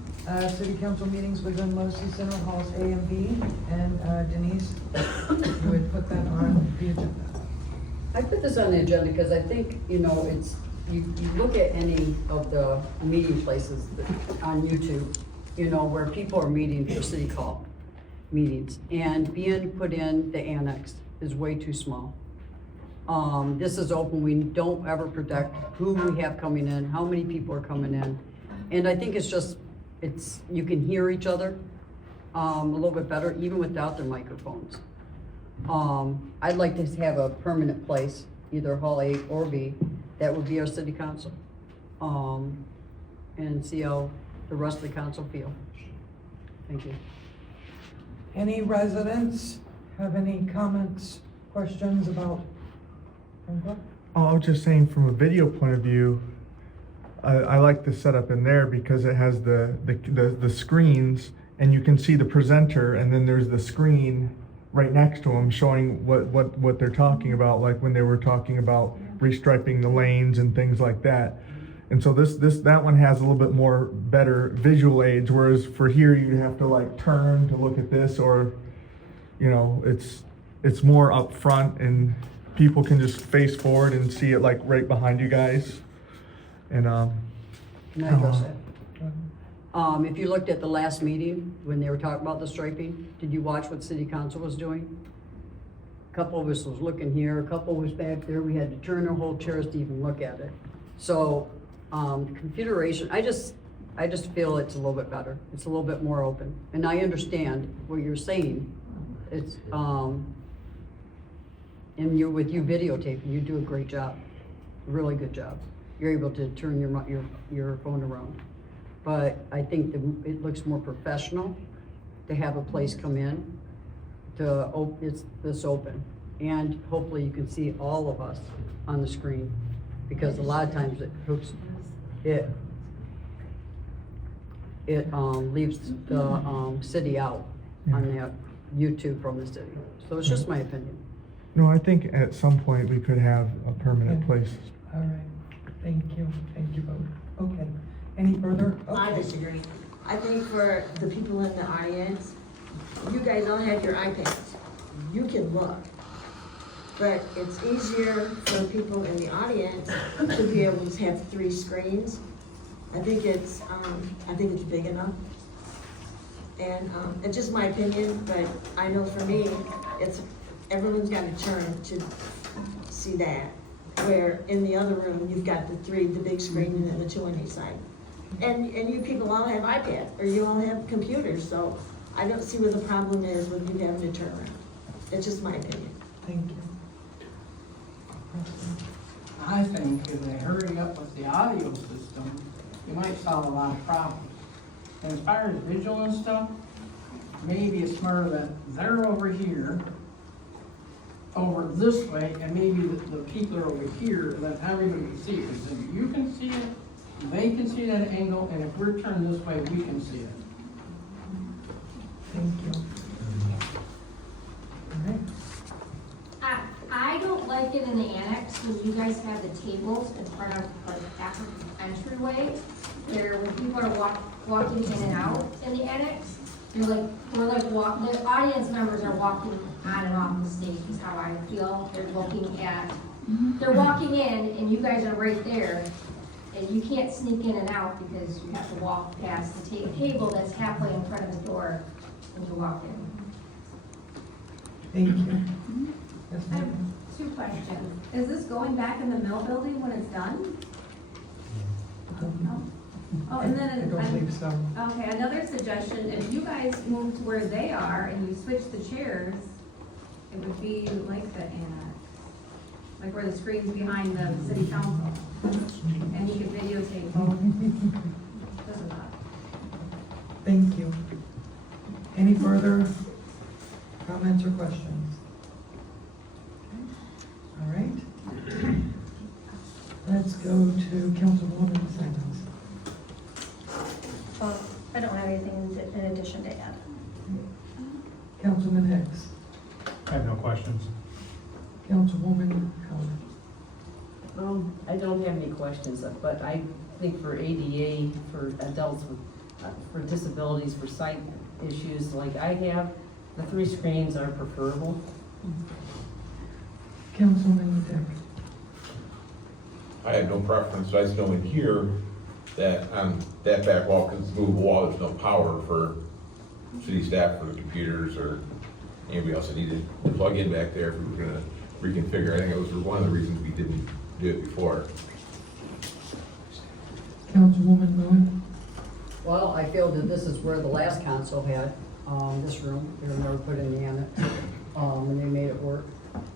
City council meetings within Losi Center Halls A and B, and Denise, you would put that on the agenda. I put this on the agenda because I think, you know, it's, you look at any of the meeting places on YouTube, you know, where people are meeting for city call meetings, and being put in the annex is way too small. This is open, we don't ever protect who we have coming in, how many people are coming in, and I think it's just, you can hear each other a little bit better, even without their microphones. I'd like to have a permanent place, either Hall A or B, that would be our city council. And see how the rest of the council feel. Thank you. Any residents have any comments, questions about? Oh, I was just saying from a video point of view, I like the setup in there because it has the screens and you can see the presenter, and then there's the screen right next to them showing what they're talking about, like when they were talking about restriping the lanes and things like that. And so that one has a little bit more better visual aids, whereas for here you have to like turn to look at this, or you know, it's more up front and people can just face forward and see it like right behind you guys. And Can I address that? If you looked at the last meeting, when they were talking about the striping, did you watch what city council was doing? A couple of us was looking here, a couple was back there, we had to turn our whole chairs to even look at it. So, configuration, I just feel it's a little bit better, it's a little bit more open. And I understand what you're saying, it's, and with you videotaping, you do a great job, really good job. You're able to turn your phone around. But I think it looks more professional to have a place come in it's this open. And hopefully you can see all of us on the screen, because a lot of times it leaves the city out on that YouTube from the city. So it's just my opinion. no, I think at some point we could have a permanent place. All right, thank you both. Okay, any further? I Okay. disagree. I think for the people in the audience, you guys all have your iPads. You can look. But it's easier for people in the audience to be able to have 3 screens. I think it's big enough. And it's just my opinion, but I know for me, everyone's got to turn to see that. Where in the other room, you've got the big screen and then the 2 on each side. And you people all have iPads, or you all have computers, so I don't see where the problem is with you having to turn around. It's just my opinion. Thank you. I think if they hurry up with the audio system, you might solve a lot of problems. And as far as visual and stuff, maybe it's smarter that they're over here, over this way, and maybe the people are over here, that everybody can see it. Because if you can see it, they can see that angle, and if we're turned this way, we can see it. Thank you. All right. I don't like it in the annex when you guys have the tables in front of like after the entryway, where when people are walking in and out in the annex, the audience members are walking on and off the stage is how I feel. They're walking in and you guys are right there. and you can't sneak in and out because you have to walk past the table that's halfway in front of the door and to walk in. Thank you. Yes, I have ma'am. 2 questions. Is this going back in the mill building when it's done? No? Oh, and then, I don't believe so. okay, another suggestion, if you guys move to where they are and you switch the chairs, it would be like the annex, like where the screen's behind the city council. And you could videotape both. This is not. Thank you. Any further comments or questions? All right. Let's go to Councilwoman Simons. Well, I don't have anything in addition to add. Councilman Hicks. I have no questions. Councilwoman Howard. I don't have any questions, but I think for ADA, for adults with, for disabilities, for sight issues like I have, the 3 screens are preferable. Councilman Dick. I have no preference, I just know in here that on that back wall, because it's movable wall, there's no power for city staff for the computers or anybody else that needed to plug in back there if we were gonna reconfigure. I think it was one of the reasons we didn't do it before. Councilwoman Lewin. Well, I feel that this is where the last council had, this room, they were never put in the annex, and they made it work.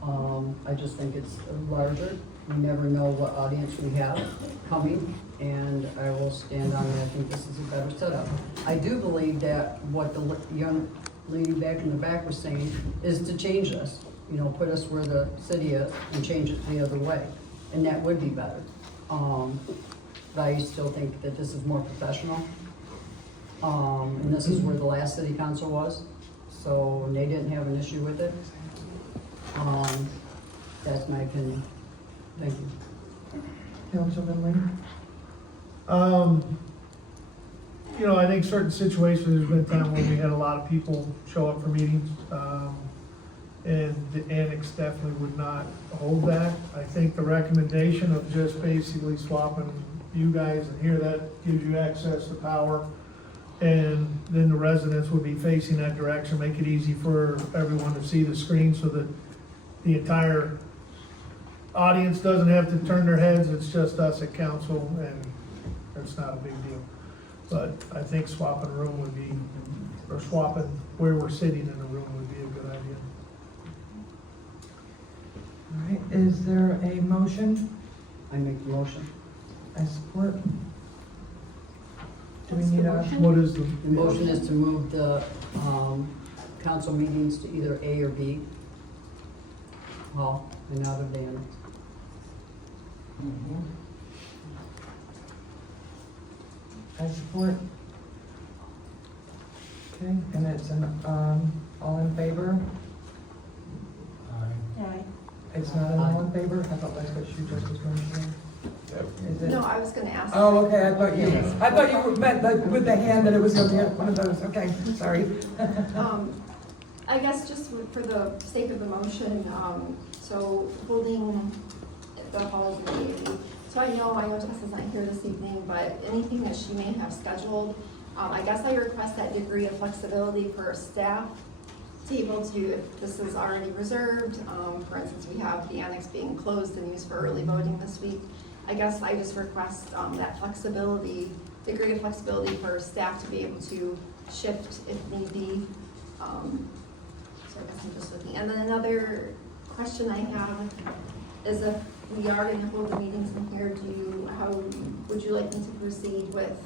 I just think it's larger, we never know what audience we have coming, and I will stand on it, I think this is a better setup. I do believe that what the young lady back in the back was saying is to change this, you know, put us where the city is and change it the other way, and that would be better. But I still think that this is more professional. And this is where the last city council was, so they didn't have an issue with it. That's my opinion. Thank you. Councilman Lee. You know, I think certain situations, there's been time when we had a lot of people show up for meetings, and the annex definitely would not hold that. I think the recommendation of just basically swapping you guys and here, that gives you access to power, and then the residents would be facing that direction, make it easy for everyone to see the screen so that the entire audience doesn't have to turn their heads, it's just us at council, and it's not a big deal. But I think swapping a room would be, or swapping where we're sitting in a room would be a good idea. All right, is there a motion? I make the motion. I support. Do we need a? What is the? The motion is to move the, council meetings to either A or B hall and out of the annex. I support. Okay, and it's an, all in favor? Aye. It's not an all in favor? I thought that's what she just was going to say. Is it? No, I was gonna ask. Oh, okay, I thought you meant like with the hand that it was gonna be one of those, okay, sorry. I guess just for the sake of the motion, so holding the halls in the AV. So I know Tessa's not here this evening, but anything that she may have scheduled, I guess I request that degree of flexibility for staff to be able to, if this is already reserved, for instance, we have the annex being closed and used for early voting this week. I guess I just request that flexibility, degree of flexibility for staff to be able to shift if need be. So I guess I'm just looking. And then another question I have is if we are going to hold the meetings in here, how would you like me to proceed with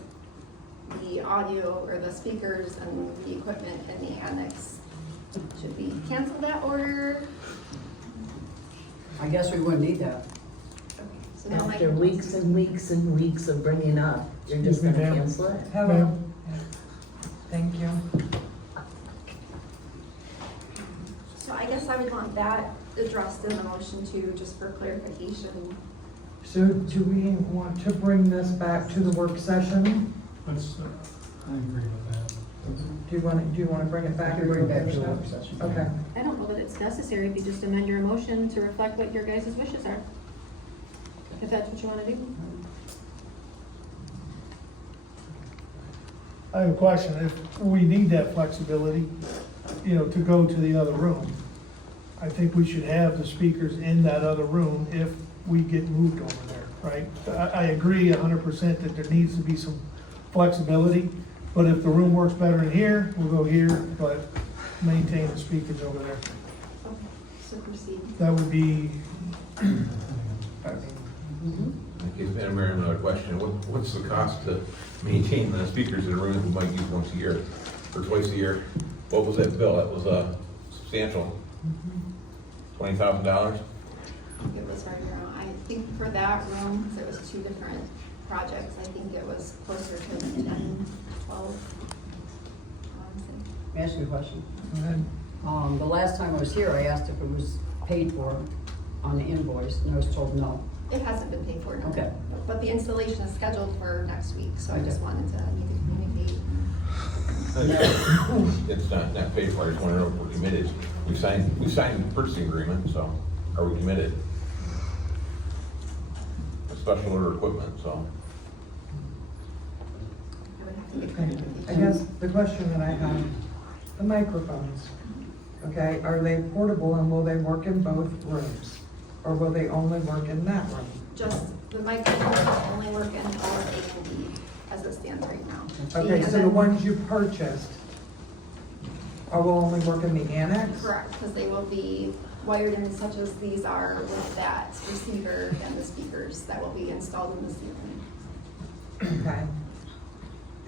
the audio or the speakers and the equipment in the annex? Should we cancel that order? I guess we wouldn't need that. So now After weeks and weeks and weeks of bringing up, you're just gonna cancel it? Hello. Thank you. So I guess I would want that addressed in the motion too, just for clarification. So do we want to bring this back to the work session? Let's, I agree with that. Do you want to bring it back? Bring it back to the work session. Okay. I don't know that it's necessary if you just amend your motion to reflect what your guys' wishes are. If that's what you want to do. I have a question. If we need that flexibility, to go to the other room, I think we should have the speakers in that other room if we get moved over there, right? I agree 100% that there needs to be some flexibility, but if the room works better in here, we'll go here, but maintain the speakers over there. Okay, so proceed. That would be, In case Madam Mayor, another question, what's the cost to maintain the speakers in a room that we might use once a year or twice a year? What was that bill? That was substantial. $20,000? It was right around, I think for that room, because it was 2 different projects, I think it was closer to 10, 12. May I ask you a question? go ahead. The last time I was here, I asked if it was paid for on the invoice, and I was told no. It hasn't been paid for, no. Okay. But the installation is scheduled for next week, so I Okay. just wanted to communicate. It's not paid for, I just want to know if we're committed. We signed the purchasing agreement, so are we committed? A special order equipment, so. I would have to get Okay, clarification. I guess the question that I have, the microphones, okay, are they portable and will they work in both rooms? Or will they only work in that room? Just, the microphones will only work in all of A and B as it stands right now. Okay, And so the then- ones you purchased will only work in the annex? Correct, because they will be wired in such as these are with that receiver and the speakers that will be installed in the ceiling. Okay.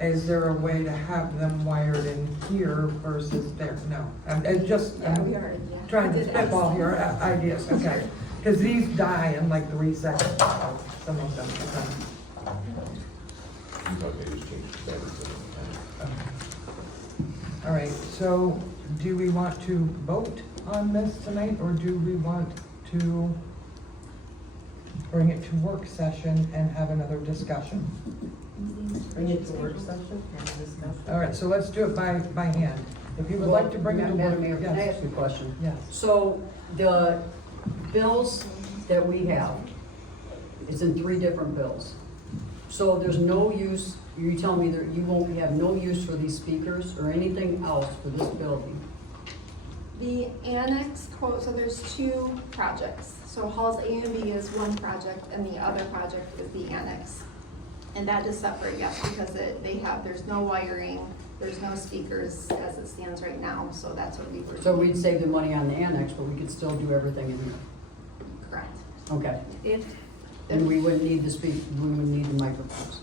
Is there a way to have them wired in here versus there? No, I'm just, Yeah, we already, yeah. trying to Did ask. spitball here, ideas, okay. Because these die in like 3 seconds, some of them. Okay. You thought they just changed the batteries. All right, so do we want to vote on this tonight, or do we want to bring it to work session and have another discussion? Bring it to work session and discuss. All right, so let's do it by hand. If you would like to bring it to work. Madam Mayor, can I yes. ask you a question? Yes. So the bills that we have, it's in 3 different bills. So there's no use, you tell me that you won't have no use for these speakers or anything else for this building? The annex quote, so there's 2 projects. So halls A and B is one project and the other project is the annex. And that is separate, yes, because there's no wiring, there's no speakers as it stands right now, so that's what we were. So we'd save the money on the annex, but we could still do everything in here? Correct. Okay. If, And we wouldn't need we wouldn't need the microphones?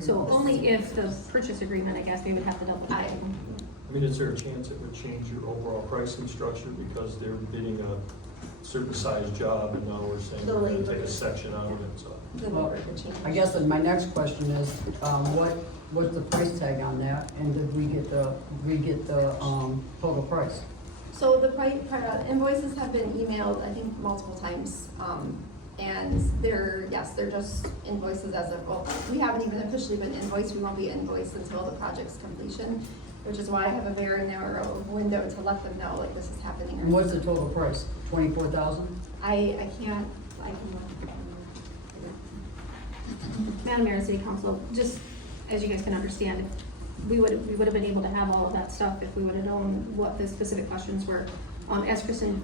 so only if the purchase agreement, I guess, we would have to double check. I mean, is there a chance it would change your overall pricing structure because they're bidding a certain size job and now we're saying we're gonna take a section out of it, so. Well, I guess that my next question is, what's the price tag on that, and did we get the total price? So the invoices have been emailed, I think, multiple times. And they're just invoices as of, well, we haven't even officially been invoiced. We won't be invoiced until the project's completion, which is why I have a very narrow window to let them know, like, this is happening. And what's the total price? 24,000? I can look. Madam Mayor and City Council, just as you guys can understand, we would have been able to have all of that stuff if we would have known what the specific questions were. As Kristen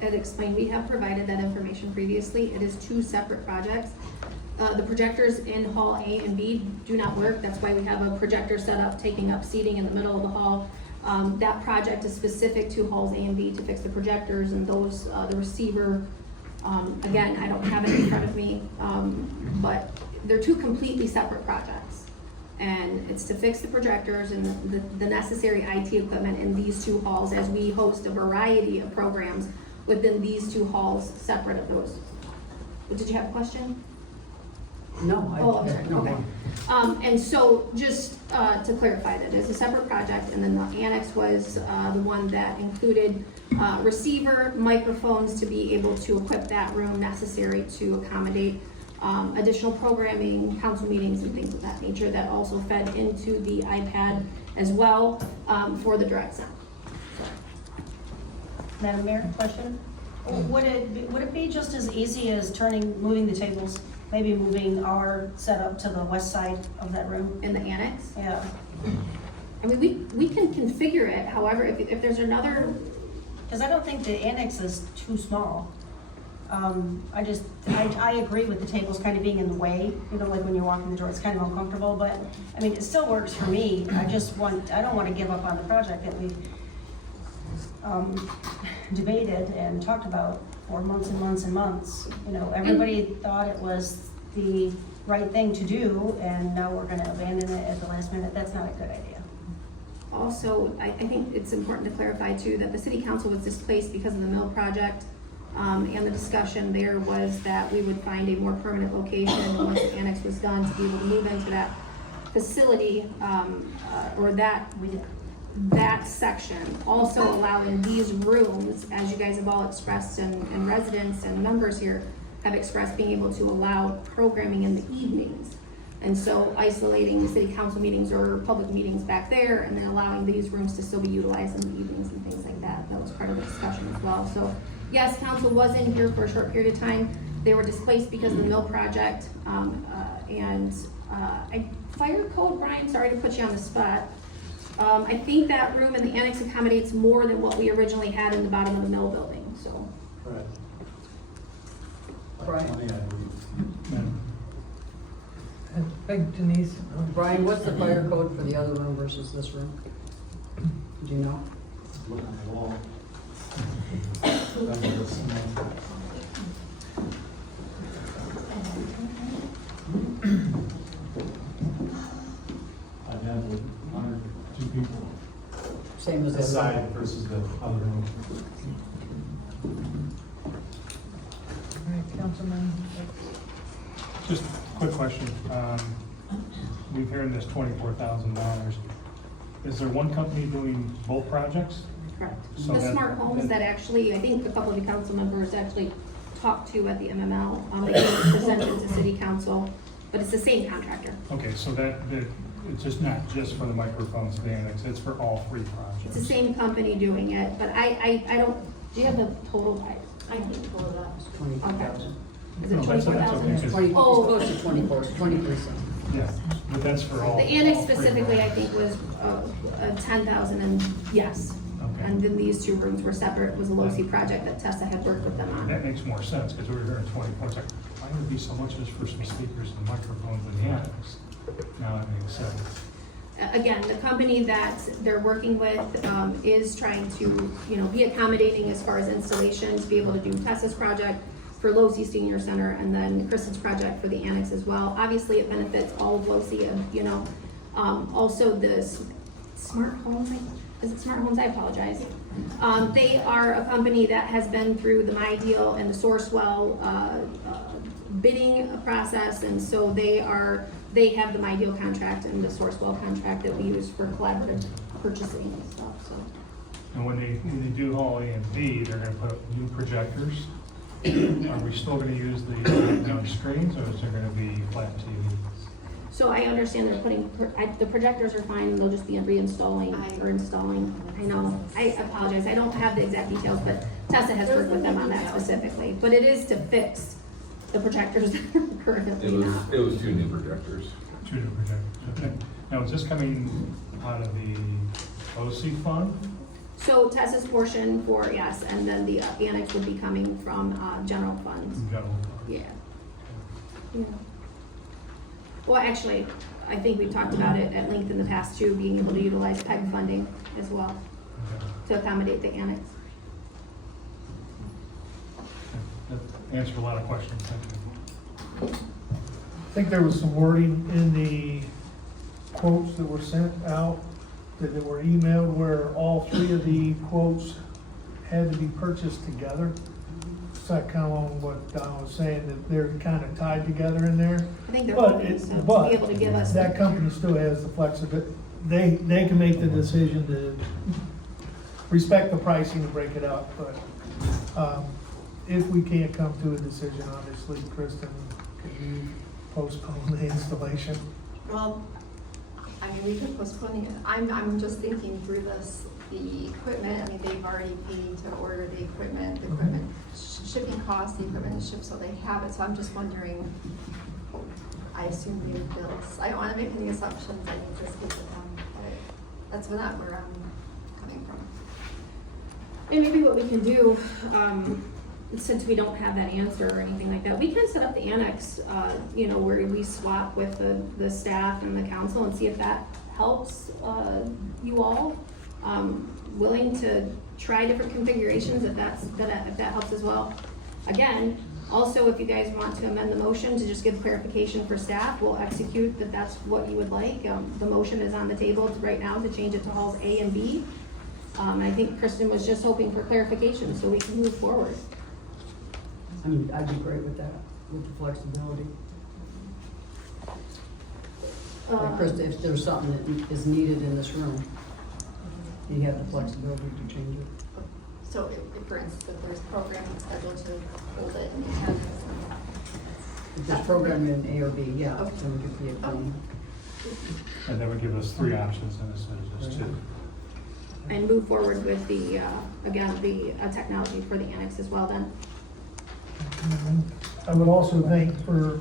had explained, we have provided that information previously. It is 2 separate projects. The projectors in Hall A and B do not work. That's why we have a projector set up, taking up seating in the middle of the hall. That project is specific to Halls A and B to fix the projectors and those, the receiver. Again, I don't have it in front of me, but they're 2 completely separate projects. And it's to fix the projectors and the necessary IT equipment in these 2 halls as we host a variety of programs within these 2 halls separate of those. But did you have a question? No. Oh, I'm sorry, okay. And so just to clarify that it's a separate project, and then the annex was the one that included receiver, microphones to be able to equip that room necessary to accommodate additional programming, council meetings and things of that nature that also fed into the iPad as well for the direct sound. Madam Mayor, question? Would it be just as easy as moving the tables? maybe moving our setup to the west side of that room. In the annex? Yeah. I mean, we can configure it, however, if there's another, Because I don't think the annex is too small. I agree with the tables kind of being in the way, you know, like when you're walking the door, it's kind of uncomfortable, but, I mean, it still works for me. I don't want to give up on the project that we debated and talked about for months and months and months. You know, everybody thought it was the right thing to do, and now we're gonna abandon it at the last minute. That's not a good idea. also, I think it's important to clarify too, that the city council was displaced because of the mill project. And the discussion there was that we would find a more permanent location once the annex was done to be able to move into that facility, or that section. Also allowing these rooms, as you guys have all expressed, and residents and members here have expressed, being able to allow programming in the evenings. And so isolating the city council meetings or public meetings back there, and then allowing these rooms to still be utilized in the evenings and things like that. That was part of the discussion as well. So yes, council was in here for a short period of time. They were displaced because of the mill project. Fire code, Brian, sorry to put you on the spot. I think that room in the annex accommodates more than what we originally had in the bottom of the mill building, so. Correct. Brian? Big Denise. Brian, what's the fire code for the other room versus this room? Do you know? Look on the wall. One or two people. Same as the other Side versus the other room. All right, Councilman. Just a quick question. We've heard this $24,000. Is there one company doing both projects? Correct. So The that- smart homes that actually, I think a couple of the council members actually talked to at the MML, they presented to city council, but it's the same contractor. Okay, so that it's just not just for the microphones, the annex, it's for all three projects. It's the same company doing it, but I don't, do you have the total price? I can pull it up. 20,000. Is it No, that's okay, 24,000? because- 20, it's Oh. close to 24, it's 20%. Yeah, but that's for all. The annex all three specifically, I projects. think, was 10,000, and yes. Okay. And then these two rooms were separate. It was a LoC project that Tessa had worked with them on. That makes more sense, because we were hearing 24, it's like, why would it be so much just for some speakers and microphones in the annex? Now that makes sense. Again, the company that they're working with is trying to, be accommodating as far as installation, to be able to do Tessa's project for LoC Senior Center, and then Kristen's project for the annex as well. Obviously, it benefits all of LoC, also the smart homes, is it smart homes? I apologize. They are a company that has been through the My Deal and the Sourcewell bidding process, and so they have the My Deal contract and the Sourcewell contract that we use for collaborative purchasing and stuff, so. And when they do Hall A and B, they're gonna put up new projectors. Are we still gonna use the down screens, or is there gonna be flat TVs? So I understand they're putting, the projectors are fine, they'll just be reinstalling or installing. I know, I apologize, I don't have the exact details, but Tessa has worked with them on that specifically. But it is to fix the projectors that are currently not. It was two new projectors. Two new projectors, okay. Now, is this coming out of the OC fund? So Tessa's portion for, yes, and then the annex would be coming from general funds. General fund. Yeah. Yeah. Well, actually, I think we've talked about it at length in the past too, being able to utilize PEG funding as well Okay. to accommodate the annex. That answered a lot of questions, thank you. I think there was some wording in the quotes that were sent out, that were emailed, where all three of the quotes had to be purchased together. So that kind of along what Don was saying, that they're kind of tied together in there. I think they're But hoping so, to but be able to give us. that company still has the flexibility, they can make the decision to respect the pricing and break it up, but, if we can't come to a decision, obviously, Kristen, can you postpone the installation? Well, I mean, we could postpone it. I'm just thinking through this. the equipment, I mean, they've already paid to order the equipment, shipping costs, the equipment is shipped, so they have it, so I'm just wondering, I assume they have bills. I don't wanna make any assumptions, I need to speak with them, but that's where I'm coming from. And maybe what we can do, since we don't have that answer or anything like that, we can set up the annex, where we swap with the staff and the council and see if that helps, you all. Willing to try different configurations if that helps as well. Again, also, if you guys want to amend the motion to just give clarification for staff, we'll execute that that's what you would like. The motion is on the table right now to change it to halls A and B. I think Kristen was just hoping for clarification so we can move forward. I mean, I'd be great with that, with the flexibility. Like Krista, if there's something that is needed in this room, you have the flexibility to change it. So if, for instance, if there's programming scheduled to hold it in the annex. If there's programming in A or B, yeah, Okay. then we could be a plan. And that would give us 3 options instead of just 2. And move forward with the, technology for the annex as well then. I would also think for,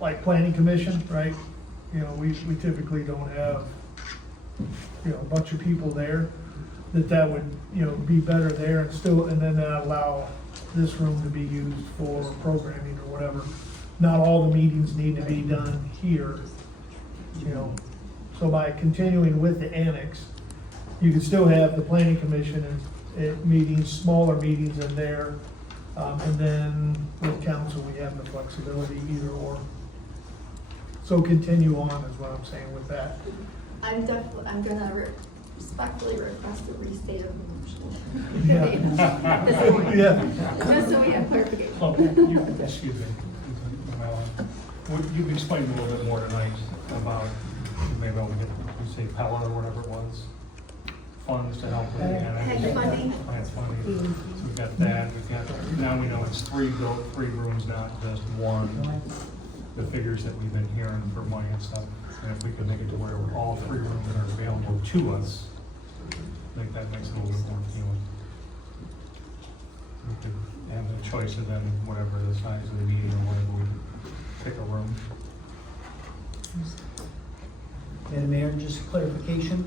like, planning commission, right? You know, we typically don't have, a bunch of people there, that would, be better there and then that allow this room to be used for programming or whatever. Not all the meetings need to be done here, So by continuing with the annex, you can still have the planning commission and meetings, smaller meetings in there. And then with council, we have the flexibility either or. So continue on is what I'm saying with that. I'm gonna respectfully request a restate of the motion. Yeah. Just so we have clarification. Oh, excuse me. You've explained a little bit more tonight about, maybe I'll get, you say Pella or whatever it was, funds to help with the annex. Hedge funding. Plans funding. So we've got that, now we know it's 3 rooms, not just 1. The figures that we've been hearing for money and stuff, and if we could make it to where all 3 rooms that are available to us, I think that makes it a little bit more appealing. We could have the choice of then whatever the size of the meeting or whatever, we pick a room. Madam Mayor, just clarification.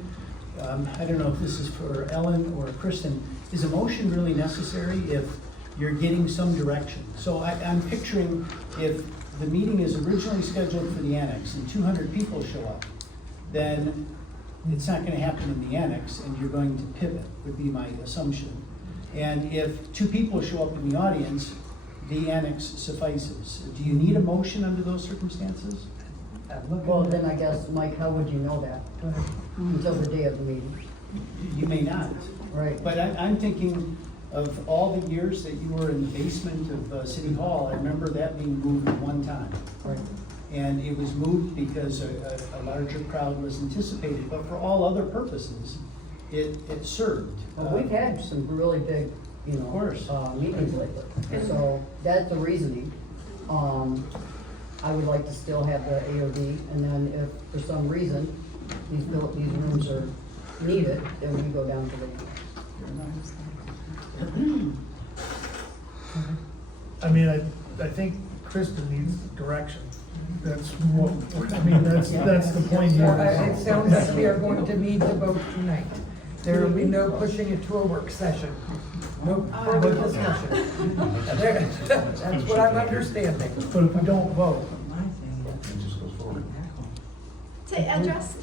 I don't know if this is for Ellen or Kristen. Is a motion really necessary if you're getting some direction? So I'm picturing if the meeting is originally scheduled for the annex and 200 people show up, then it's not going to happen in the annex and you're going to pivot, would be my assumption. And if 2 people show up in the audience, the annex suffices. Do you need a motion under those circumstances? Well, then I guess, Mike, how would you know that? Until the day of the meeting. You may not. Right. But I'm thinking of all the years that you were in the basement of City Hall. I remember that being moved one time. Right. And it was moved because a larger crowd was anticipated, but for all other purposes, it served. Well, we've had some really big, Of course. meetings lately, so that's the reasoning. I would like to still have the AOD, and then if for some reason these rooms are needed, then we go down to the. I mean, I think Kristen needs direction. That's what, that's the point here. It sounds like we are going to need to vote tonight. There will be no pushing it to a work session. No further discussion. That's what I'm understanding. But if we don't vote, To address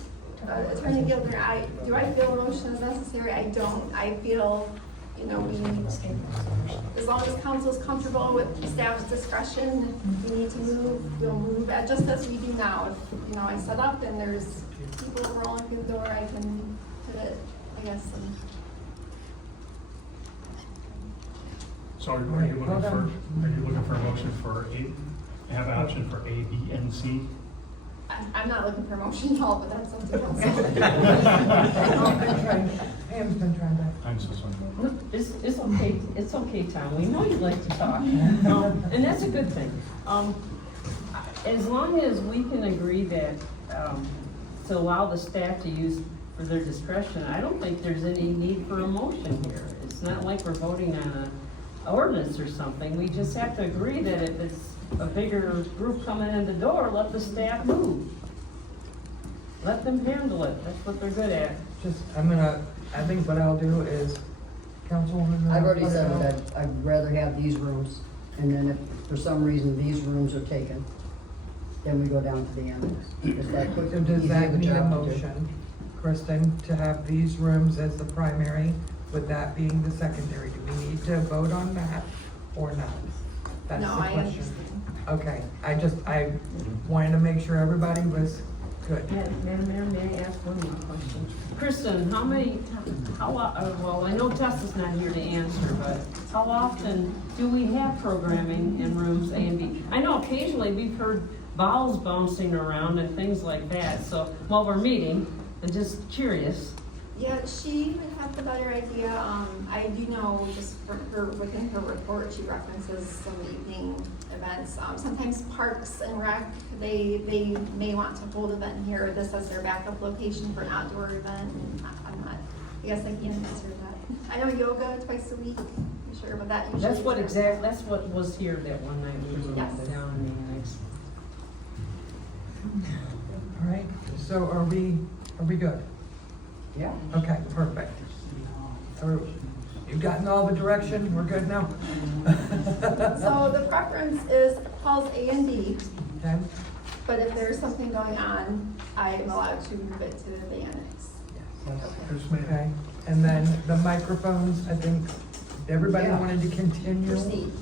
Attorney Gilder, do I feel a motion is necessary? I don't. I feel, we need, as long as council's comfortable with staff's discretion, if we need to move, we'll move, just as we do now. If, I set up and there's people rolling through the door, I can put it, I guess. So are you looking for a motion for have an option for A, B, and C? I'm not looking for a motion at all, but that's up to council. Pam's been trying to. I'm so sorry. It's okay, Tom, we know you like to talk, and that's a good thing. As long as we can agree that, to allow the staff to use for their discretion. I don't think there's any need for a motion here. It's not like we're voting on an ordinance or something. We just have to agree that if it's a bigger group coming in the door, let the staff move. Let them handle it. That's what they're good at. I think what I'll do is, Councilwoman. I've already said that I'd rather have these rooms, and then if for some reason these rooms are taken, then we go down to the annex. Is that quick? So does easy that of a need a job to do? motion, Kristen, to have these rooms as the primary, with that being the secondary? Do we need to vote on that or not? That's No, the I question. understand. Okay, I wanted to make sure everybody was good. Madam Mayor, may I ask one more question? Kristen, well, I know Tessa's not here to answer, but how often do we have programming in rooms A and B? I know occasionally we've heard balls bouncing around and things like that, so while we're meeting, I'm just curious. Yeah, she would have the better idea. I do know just from her, within her report, she references some evening events. Sometimes Parks and Rec, they may want to hold an event here, this as their backup location for an outdoor event. I guess I can't answer that. I know yoga twice a week, I'm sure, but that usually. That's what was here that one night we were Yes. down in the annex. All right, so are we good? Yeah. Okay, perfect. You've gotten all the direction, we're good now? So the preference is calls A and B, Okay, but if there's something going on, I am allowed to move it to the annex. okay, and then the microphones, I think everybody Yeah. wanted to continue Proceed.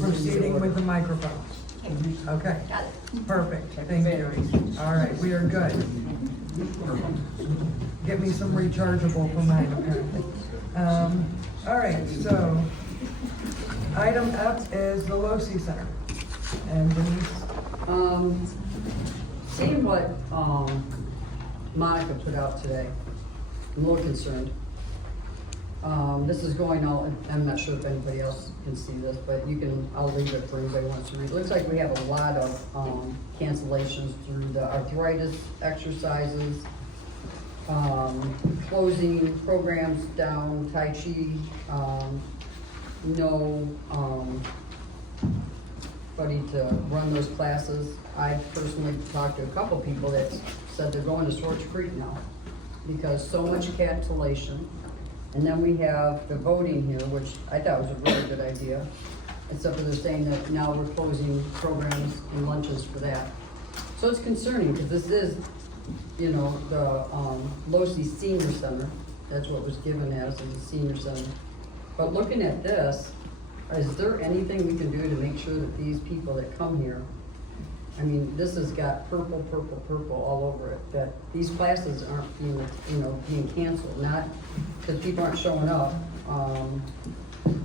proceeding with the microphones. Okay, Got it. perfect, thank you. All right, we are good. Get me some rechargeable for mine, apparently. All right, so, item F is the LoC Center. And Denise, Seeing what, Monica put out today, I'm a little concerned. This is going out, I'm not sure if anybody else can see this, but I'll leave it for anybody who wants to read. It looks like we have a lot of, cancellations through the arthritis exercises, closing programs down, Tai Chi, no, buddy to run those classes. I personally talked to a couple people that said they're going to Swartz Creek now because so much cancellation. And then we have the voting here, which I thought was a really good idea, except for they're saying that now we're closing programs and lunches for that. So it's concerning because this is, the LoC Senior Center. That's what was given as a senior center. But looking at this, is there anything we can do to make sure that these people that come here, I mean, this has got purple all over it, that these classes aren't being canceled, not because people aren't showing up.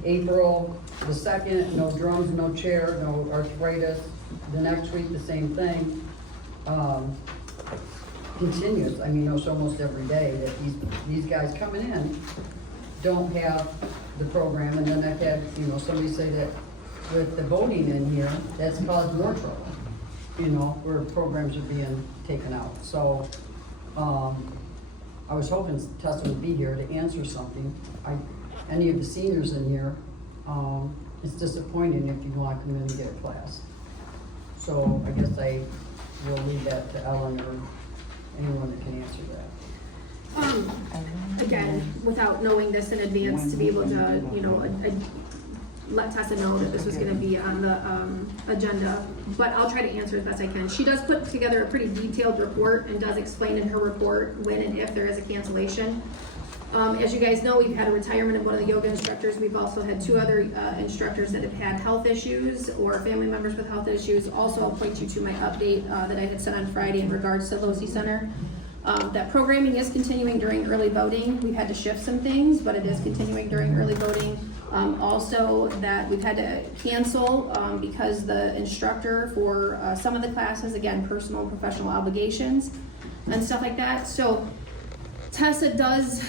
April the 2nd, no drums, no chair, no arthritis. The next week, the same thing. Continues, I mean, it's almost every day that these guys coming in don't have the program, and then I've had, somebody say that with the voting in here, that's caused more trouble, where programs are being taken out. So, I was hoping Tessa would be here to answer something. Any of the seniors in here, it's disappointing if you want to come in and get a class. So I guess I will leave that to Ellen or anyone that can answer that. Again, without knowing this in advance, to be able to, let Tessa know that this was gonna be on the agenda, but I'll try to answer as best I can. She does put together a pretty detailed report and does explain in her report when and if there is a cancellation. As you guys know, we've had a retirement of one of the yoga instructors. We've also had 2 other instructors that have had health issues or family members with health issues. Also, I'll point you to my update that I had sent on Friday in regards to LoC Center. That programming is continuing during early voting. We've had to shift some things, but it is continuing during early voting. Also, that we've had to cancel because the instructor for some of the classes, again, personal and professional obligations and stuff like that. So Tessa does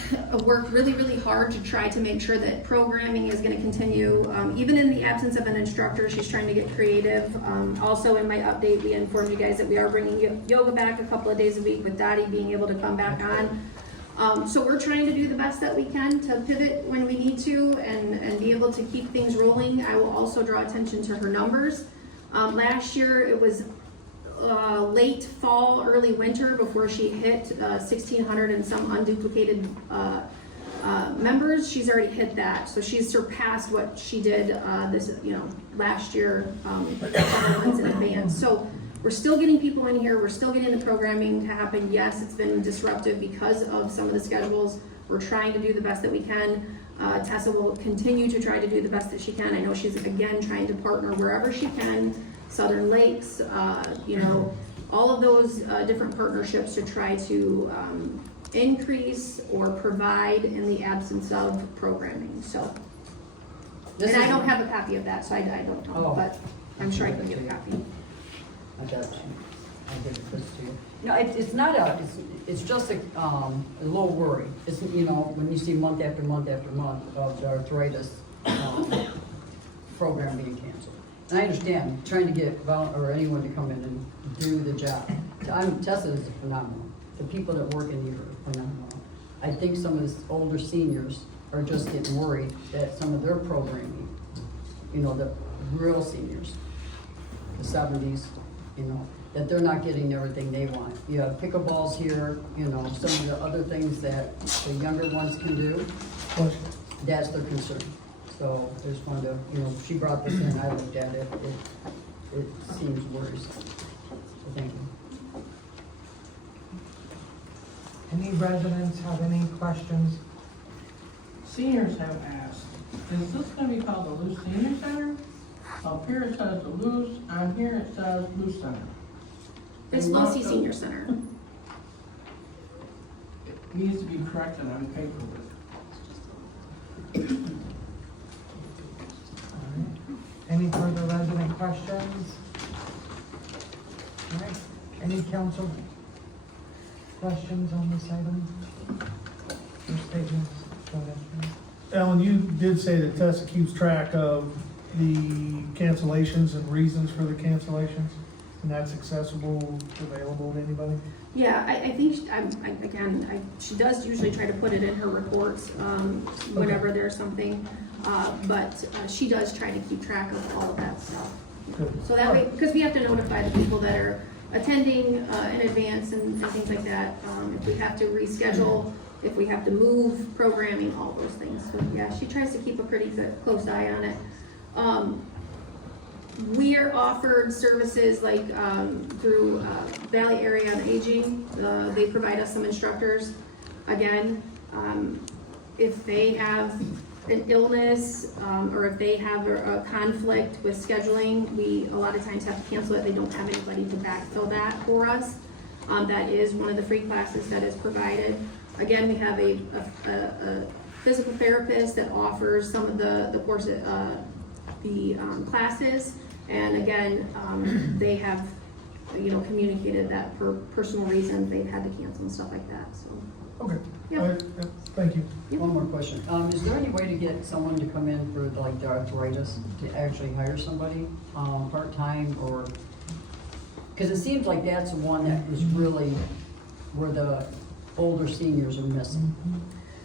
work really, really hard to try to make sure that programming is going to continue. Even in the absence of an instructor, she's trying to get creative. Also in my update, we informed you guys that we are bringing yoga back a couple of days a week with Dottie being able to come back on. So we're trying to do the best that we can to pivot when we need to and be able to keep things rolling. I will also draw attention to her numbers. Last year, it was late fall, early winter before she hit 1,600 and some unduplicated members. She's already hit that, so she's surpassed what she did last year, several months in advance. So we're still getting people in here. We're still getting the programming to happen. Yes, it's been disruptive because of some of the schedules. We're trying to do the best that we can. Tessa will continue to try to do the best that she can. I know she's again trying to partner wherever she can. Southern Lakes, all of those different partnerships to try to increase or provide in the absence of programming. So, and I don't have a copy of that, so I don't know, but I'm sure I can get a copy. I got you. I'll give this to you. No, it's not it's just a little worry. It's, when you see month after month after month of the arthritis program being canceled. And I understand, trying to get anyone to come in and do the job. Tessa is phenomenal. The people that work in here are phenomenal. I think some of the older seniors are just getting worried that some of their programming, the real seniors, the 70s, that they're not getting everything they want. You have pickleballs here, some of the other things that the younger ones can do, that's their concern. So just wanted to, she brought this in, I looked at it, it seems worrisome. So thank you. Any residents have any questions? Seniors have asked, is this gonna be called the Luce Senior Center? Up here it says the Luce, on here it says Luce Center. It's Lucy Senior Center. It needs to be corrected on paper. Any further resident questions? All right, any council questions on this item? Or statements? Go ahead. Ellen, you did say that Tessa keeps track of the cancellations and reasons for the cancellations, and that's accessible, available to anybody? Yeah, I think, she does usually try to put it in her reports, whenever there's something, but she does try to keep track of all of that stuff. Good. So that way, because we have to notify the people that are attending in advance and things like that, if we have to reschedule, if we have to move programming, all those things. So yeah, she tries to keep a pretty close eye on it. We are offered services like through Valley Area on Aging. They provide us some instructors. Again, if they have an illness or if they have a conflict with scheduling, we a lot of times have to cancel it. They don't have anybody to backfill that for us. That is one of the free classes that is provided. Again, we have a physical therapist that offers some of the courses, classes. And again, they have, communicated that for personal reasons, they've had to cancel and stuff like that, so. Okay. Yeah. Thank you. One more question. Is there any way to get someone to come in for the arthritis, to actually hire somebody, part-time or? Because it seems like that's the one that is really where the older seniors are missing.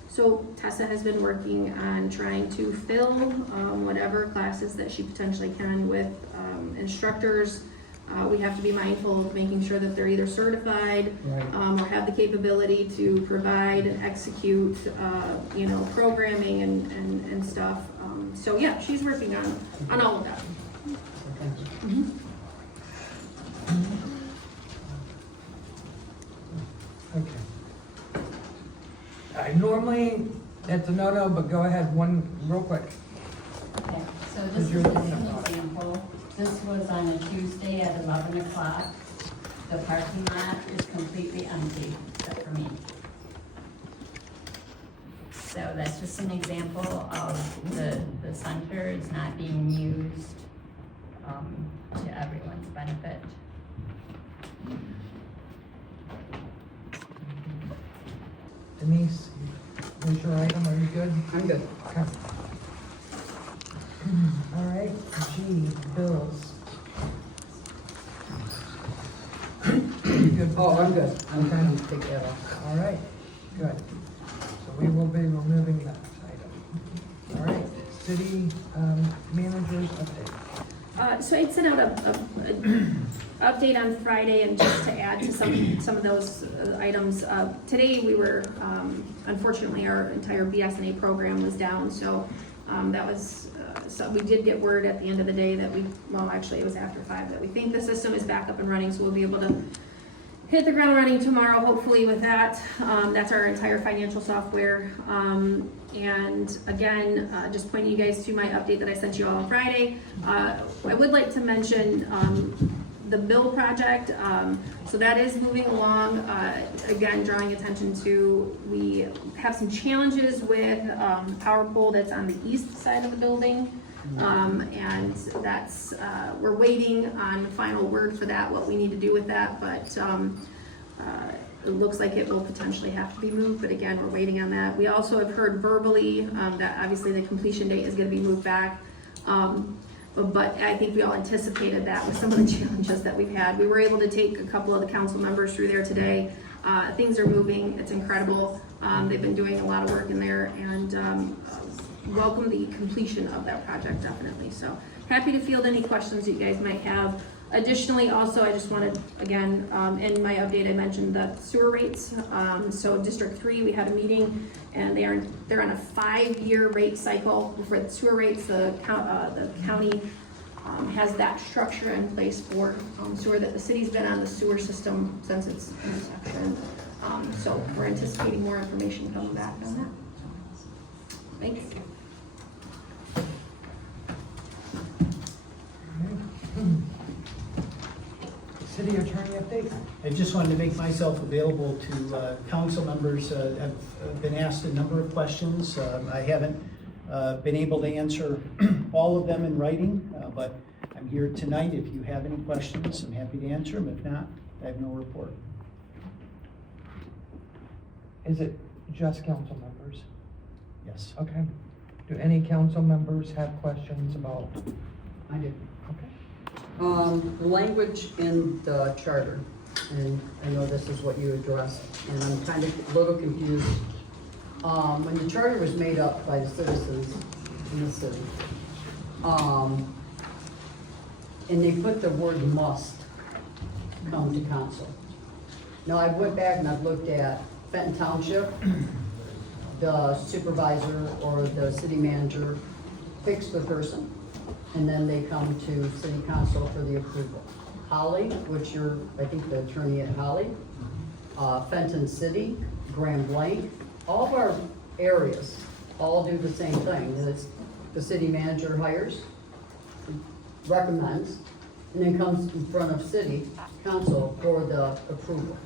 So Tessa has been working on trying to fill whatever classes that she potentially can with instructors. We have to be mindful of making sure that they're either certified or have the capability to provide and execute, programming and stuff. So yeah, she's working on all of that. Okay. Normally, it's a no-no, but go ahead, one real quick. Okay, so this is just an example. This was on a Tuesday at 11 o'clock. The parking lot is completely empty, except for me. So that's just an example of the center is not being used to everyone's benefit. Denise, is your item, are you good? I'm good. Okay. All right, G, bills. Oh, I'm good. I'm Okay. trying to take that off. All right. Good. So we will be removing that item. All right, city managers update. So I'd sent out a update on Friday, and just to add to some of those items, today we were, unfortunately, our entire BSNA program was down, so that was, so we did get word at the end of the day that actually it was after 5, that we think the system is back up and running, so we'll be able to hit the ground running tomorrow, hopefully with that. That's our entire financial software. And again, just pointing you guys to my update that I sent you all on Friday. I would like to mention the bill project. So that is moving along. Again, drawing attention to, we have some challenges with power pole that's on the east side of the building. And that's, we're waiting on the final word for that, what we need to do with that, but it looks like it will potentially have to be moved, but again, we're waiting on that. We also have heard verbally that obviously the completion date is going to be moved back, but I think we all anticipated that with some of the challenges that we've had. We were able to take a couple of the council members through there today. Things are moving, it's incredible. They've been doing a lot of work in there, and welcome the completion of that project, definitely. So happy to field any questions that you guys might have. Additionally, also, I just wanted, again, in my update, I mentioned the sewer rates. So District 3, we had a meeting, and they're on a 5-year rate cycle for the sewer rates. The county has that structure in place for sewer, that the city's been on the sewer system since its inception. So we're anticipating more information coming back on that. Thanks. City attorney update. I just wanted to make myself available to council members. I've been asked a number of questions. I haven't been able to answer all of them in writing, but I'm here tonight. If you have any questions, I'm happy to answer them. If not, I have no report. Is it just council members? Yes. Okay. Do any council members have questions about? I do. Okay. The language in the charter, and I know this is what you addressed, and I'm kind of a little confused. When the charter was made up by the citizens in the city, and they put the word must come to council. Now, I went back and I've looked at Fenton Township, the supervisor or the city manager picks the person, and then they come to city council for the approval. Holly, which you're, I think, the attorney at Holly, Fenton City, Grand Blanc, all of our areas all do the same thing. It's the city manager hires, recommends, and then comes in front of city council for the approval.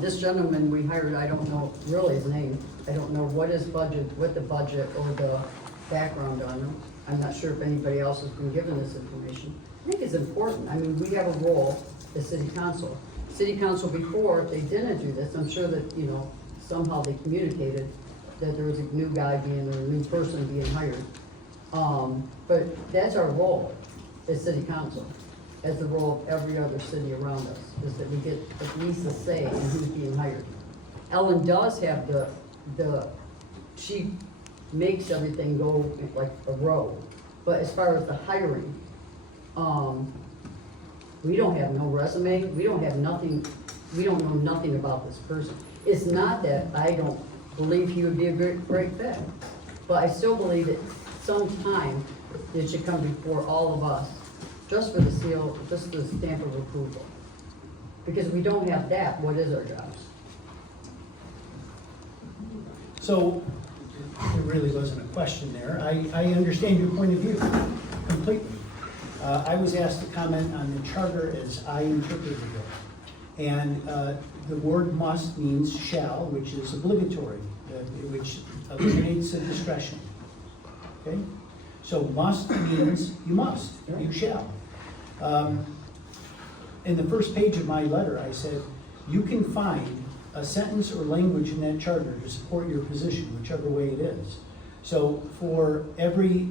This gentleman we hired, I don't know really his name. I don't know what his budget, what the budget or the background on him. I'm not sure if anybody else has been given this information. I think it's important. I mean, we have a role as city council. City council before, if they didn't do this, I'm sure that, you know, somehow they communicated that there was a new guy being, or a new person being hired. But that's our role as city council, as the role of every other city around us, is that we get at least a say in who's being hired. Ellen does have she makes everything go like a row. But as far as the hiring, we don't have no resume, we don't have nothing, we don't know nothing about this person. It's not that I don't believe he would be a great fit, but I still believe that sometime it should come before all of us, just for the seal, just the stamp of approval. Because if we don't have that, what is our jobs? So, there really wasn't a question there. I understand your point of view completely. I was asked to comment on the charter as I interpreted it. And the word must means shall, which is obligatory, which eliminates the discretion. Okay? So must means you must, you shall. In the first page of my letter, I said, you can find a sentence or language in that charter to support your position, whichever way it is. So for every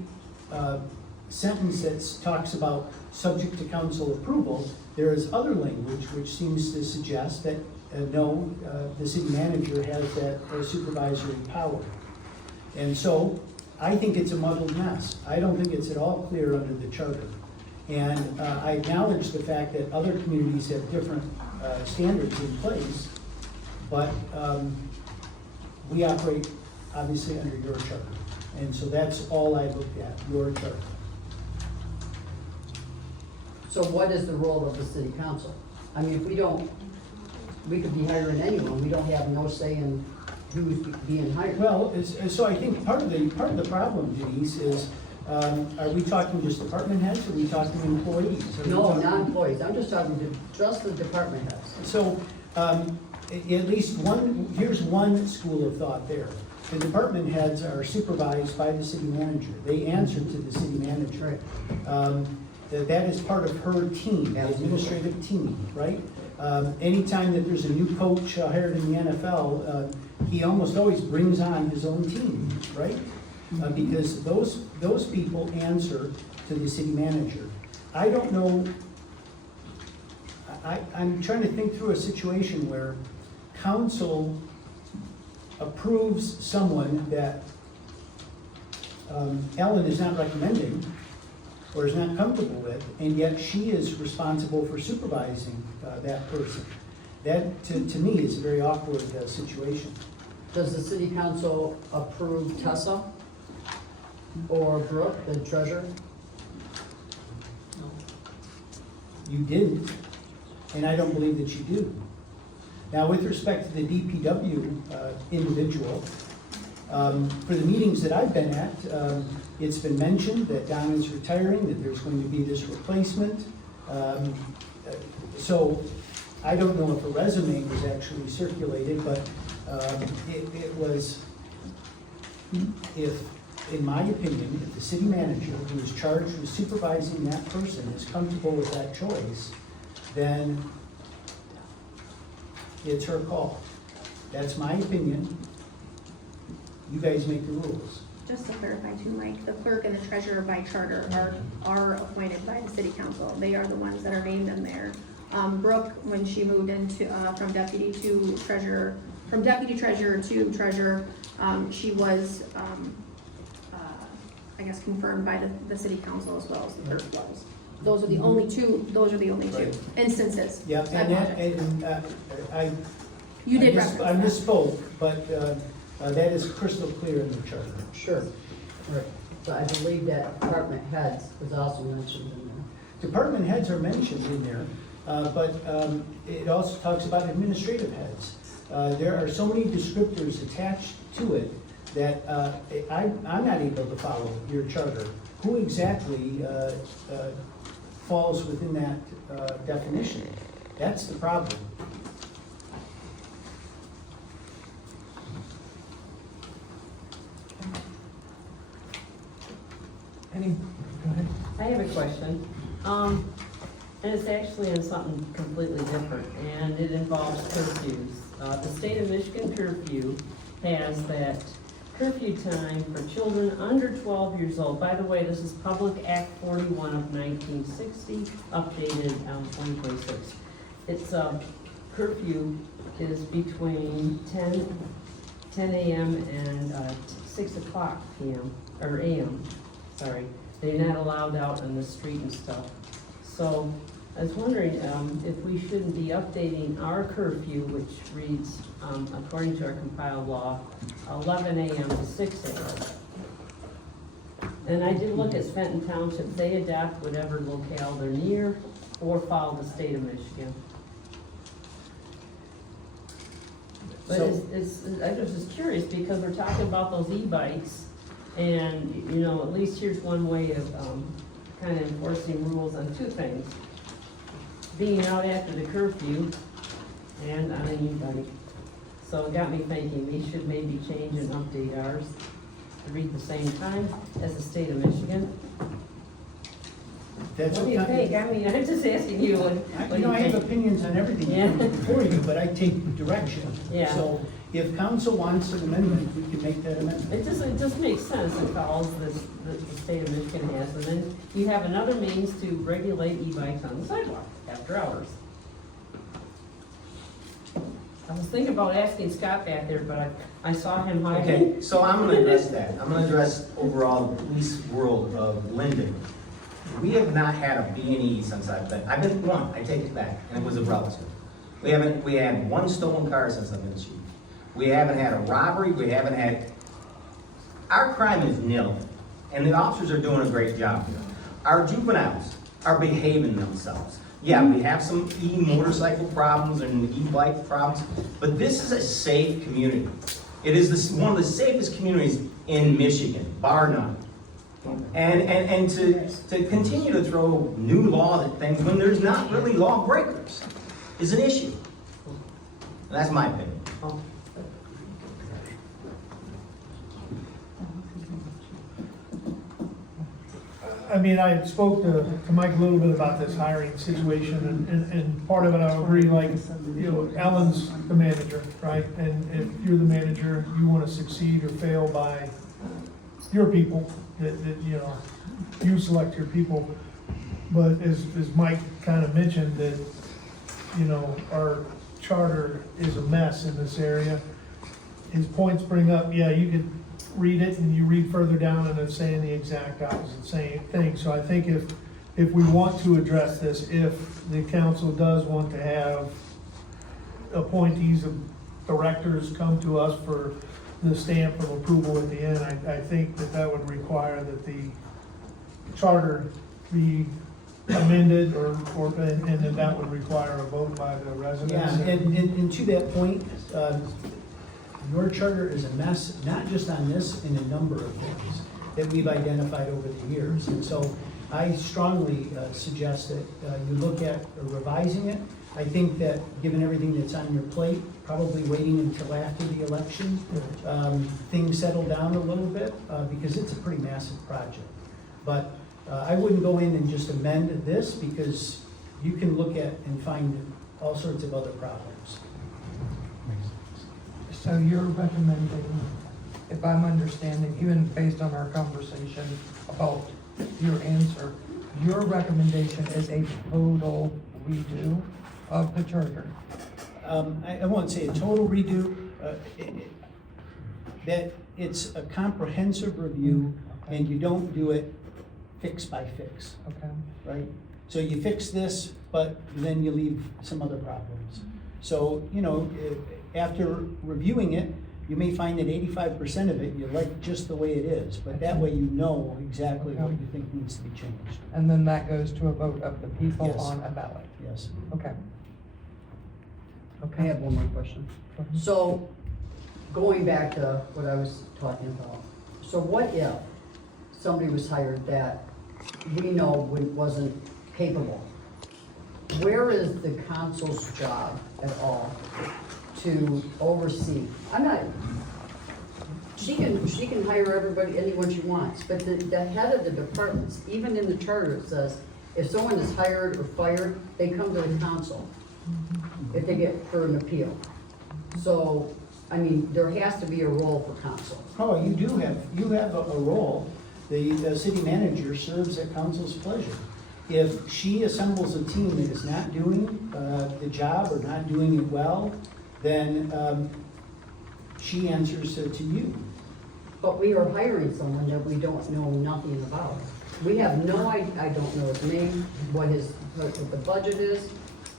sentence that talks about subject to council approval, there is other language which seems to suggest that no, the city manager has that supervisory power. And so, I think it's a muddled mess. I don't think it's at all clear under the charter. And I acknowledge the fact that other communities have different standards in place, but we operate obviously under your charter. And so that's all I looked at, your charter. So what is the role of the city council? I mean, if we could be hiring anyone, we don't have no say in who's being hired. Well, so I think part of the problem, Denise, is, are we talking just department heads, or are we talking employees? Are we No, talking- not employees, I'm just talking to just the department heads. So, at least here's one school of thought there. The department heads are supervised by the city manager. They answer to the city manager. That is part of her team, the administrative team, right? Anytime that there's a new coach hired in the NFL, he almost always brings on his own team, right? Because those people answer to the city manager. I don't know, I'm trying to think through a situation where council approves someone that Ellen is not recommending or is not comfortable with, and yet she is responsible for supervising that person. That, to me, is a very awkward situation. Does the city council approve Tessa or Brooke, the treasurer? You didn't, and I don't believe that you do. Now, with respect to the DPW individual, for the meetings that I've been at, it's been mentioned that Don is retiring, that there's going to be this replacement. So I don't know if a resume was actually circulated, but it was, in my opinion, if the city manager who is charged with supervising that person is comfortable with that choice, then it's her call. That's my opinion. You guys make the rules. Just to clarify too, Mike, the clerk and the treasurer by charter are appointed by the city council. They are the ones that are named in there. Brooke, when she moved into, from deputy treasurer to treasurer, she was, I guess, confirmed by the city council as well as the clerk was. Those are the only two Right. instances. Yeah, and You did I reference that. misspoke, but that is crystal clear in the charter. Sure. Right. So I believe that department heads is also mentioned in there. Department heads are mentioned in there, but it also talks about administrative heads. There are so many descriptors attached to it that I'm not able to follow your charter. Who exactly falls within that definition? That's the problem. Go ahead. I have a question, and it's actually on something completely different, and it involves curfews. The state of Michigan curfew has that curfew time for children under 12 years old. By the way, this is Public Act 41 of 1960, updated 2026. Its curfew is between 10 a.m. and 6 o'clock p.m., or a.m., sorry. They're not allowed out in the street and stuff. So I was wondering if we shouldn't be updating our curfew, which reads, according to our compiled law, 11 a.m. to 6 a.m. And I did look at Fenton Township. They adopt whatever locale they're near or follow the state of Michigan. But So- I was just curious because we're talking about those e-bikes. And, you know, at least here's one way of kind of enforcing rules on two things. Being out after the curfew and on an e-bike. So it got me thinking, we should maybe change and update ours to read the same time as the state of Michigan. That's What do you think? I mean, I'm just asking you. I have opinions on everything Yeah. before you, but I take direction. Yeah. So if council wants an amendment, we can make that amendment. It just makes sense. It follows the state of Michigan has. And then you have another means to regulate e-bikes on the sidewalk after hours. I was thinking about asking Scott back there, but I saw him hiding. Okay, so I'm gonna address that. I'm gonna address overall the police world of Linden. We have not had a B&E since I've been one, I take it back, and it was a relative. We had one stolen car since I've been chief. We haven't had a robbery, our crime is nil, and the officers are doing a great job here. Our juveniles are behaving themselves. Yeah, we have some e-motorcycle problems and e-bike problems, but this is a safe community. It is one of the safest communities in Michigan, bar none. And to continue to throw new laws at things when there's not really lawbreakers is an issue. And that's my opinion. I mean, I spoke to Mike a little bit about this hiring situation, and part of it, I agree, like, you know, Ellen's the manager, right? And if you're the manager, you want to succeed or fail by your people, that you know, you select your people. But as Mike kind of mentioned, that, you know, our charter is a mess in this area. His points bring up, yeah, you could read it and you read further down and it's saying the exact opposite same thing. So I think if we want to address this, if the council does want to have appointees of directors come to us for the stamp of approval at the end, I think that would require that the charter be amended and that would require a vote by the residents. Yeah, and to that point, your charter is a mess, not just on this, in a number of things that we've identified over the years. And so I strongly suggest that you look at revising it. I think that given everything that's on your plate, probably waiting until after the election, things settle down a little bit, because it's a pretty massive project. But I wouldn't go in and just amend this, because you can look at and find all sorts of other problems. So you're recommending, if I'm understanding, even based on our conversation about your answer, your recommendation is a total redo of the charter? I won't say a total redo, that it's a comprehensive review, and you don't do it fix by fix. Okay. Right? So you fix this, but then you leave some other problems. So, you know, after reviewing it, you may find that 85% of it you like just the way it is, but that way you know exactly what you think needs to be changed. And then that goes to a vote of the people Yes. on a ballot? Yes. Okay. I have one more question. So, going back to what I was talking about, so what if somebody was hired that we know wasn't capable? Where is the council's job at all to oversee? She can hire everybody, anyone she wants, but the head of the departments, even in the charter, it says, if someone is hired or fired, they come to the council if they get for an appeal. So, I mean, there has to be a role for council. Oh, you have a role. The city manager serves at council's pleasure. If she assembles a team that is not doing the job or not doing it well, then she answers to you. But we are hiring someone that we don't know nothing about. We have no idea, I don't know his name, what the budget is,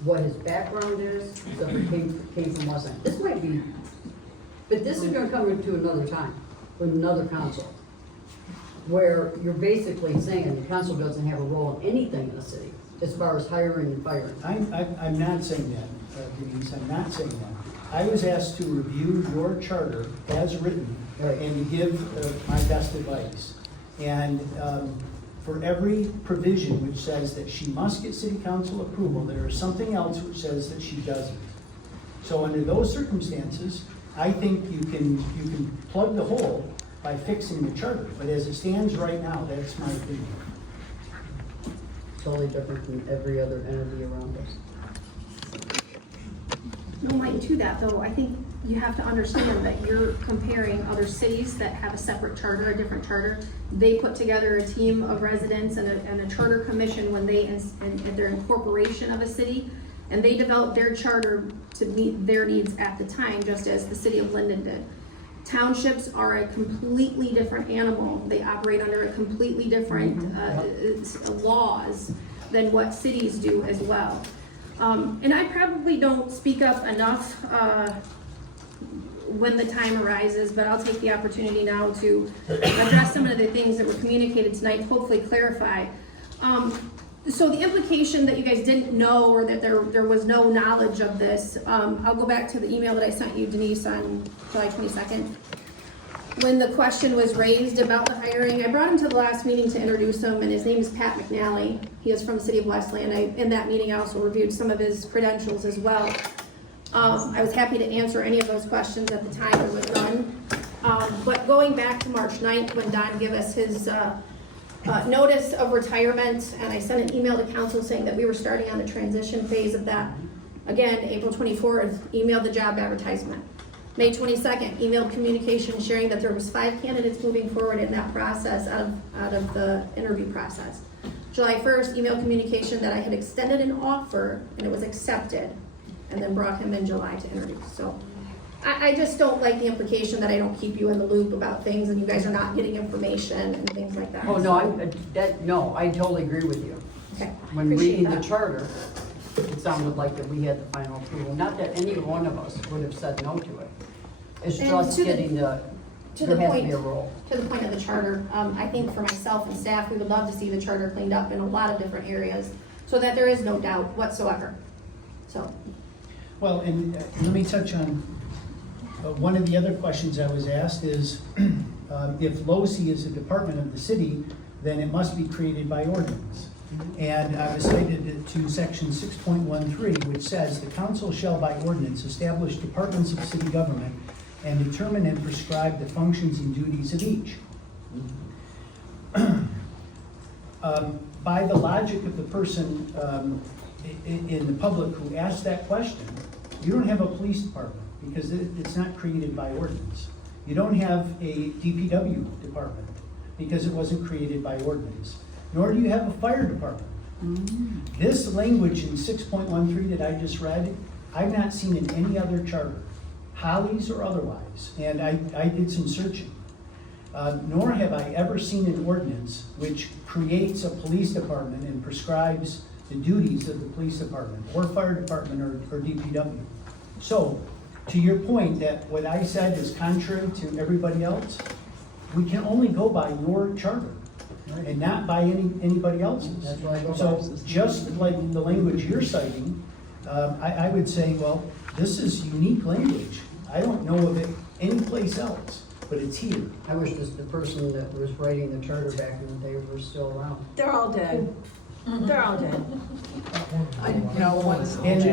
what his background is, except it came from West End. This might be, but this is gonna come into another time, with another council, where you're basically saying the council doesn't have a role in anything in the city, as far as hiring and firing. I'm not saying that, Denise, I'm not saying that. I was asked to review your charter as written and to give my best advice. And for every provision which says that she must get city council approval, there is something else which says that she doesn't. So under those circumstances, I think you can plug the hole by fixing the charter. But as it stands right now, that's my opinion. Totally different from every other entity around us. No, Mike, to that though, I think you have to understand that you're comparing other cities that have a separate charter, a different charter. They put together a team of residents and a charter commission when in their incorporation of a city. And they developed their charter to meet their needs at the time, just as the city of Linden did. Townships are a completely different animal. They operate under a completely different laws than what cities do as well. And I probably don't speak up enough when the time arises, but I'll take the opportunity now to address some of the things that were communicated tonight, hopefully clarify. So the implication that you guys didn't know, or that there was no knowledge of this, I'll go back to the email that I sent you, Denise, on July 22nd. When the question was raised about the hiring, I brought him to the last meeting to introduce him, and his name is Pat McNally. He is from the city of Westland. In that meeting, I also reviewed some of his credentials as well. I was happy to answer any of those questions at the time it was done. But going back to March 9th, when Don gave us his notice of retirement, and I sent an email to council saying that we were starting on the transition phase of that. Again, April 24th, emailed the job advertisement. May 22nd, emailed communication sharing that there was 5 candidates moving forward in that process out of the interview process. July 1st, email communication that I had extended an offer and it was accepted, and then brought him in July to interview. So I just don't like the implication that I don't keep you in the loop about things and you guys are not getting information and things like that. Oh, no, I totally agree with you. Okay, When appreciate reading the that. charter, it sounded like that we had the final approval. Not that any one of us would have said no to it. It's And just to the- getting To the there has to point, be a role. to the point of the charter, I think for myself and staff, we would love to see the charter cleaned up in a lot of different areas so that there is no doubt whatsoever. So, Well, and let me touch on, one of the other questions I was asked is, if LOCI is a department of the city, then it must be created by ordinance. And I was cited to section 6.13, which says, "The council shall by ordinance establish departments of city government and determine and prescribe the functions and duties of each." By the logic of the person in the public who asked that question, you don't have a police department because it's not created by ordinance. You don't have a DPW department because it wasn't created by ordinance. Nor do you have a fire department. This language in 6.13 that I just read, I've not seen in any other charter, Holly's or otherwise, and I did some searching. Nor have I ever seen an ordinance which creates a police department and prescribes the duties of the police department or fire department or DPW. So, to your point that what I said is contrary to everybody else, we can only go by your charter and not by anybody else's. That's why I go by So this. just like the language you're citing, I would say, well, this is unique language. I don't know of it anyplace else, but it's here. I wish the person that was writing the charter back in the day were still around. They're all dead. They're all dead. And to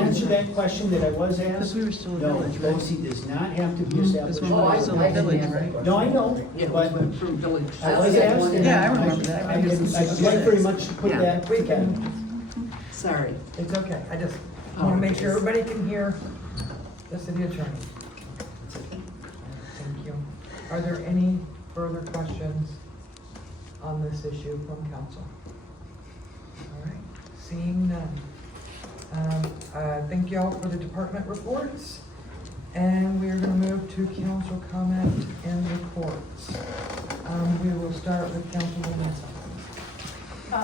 answer that question that I was asked, no, LOCI does not have to be established. Oh, I didn't ask that question. No, I know, but I was asked. and Yeah, I remember that. I'd like very much to put that. Sorry. It's okay, I just want to make sure everybody can hear the city attorney. Thank you. Are there any further questions on this issue from council? All right, seeing none. Thank you all for the department reports. And we are going to move to council comment and reports. We will start with Councilwoman.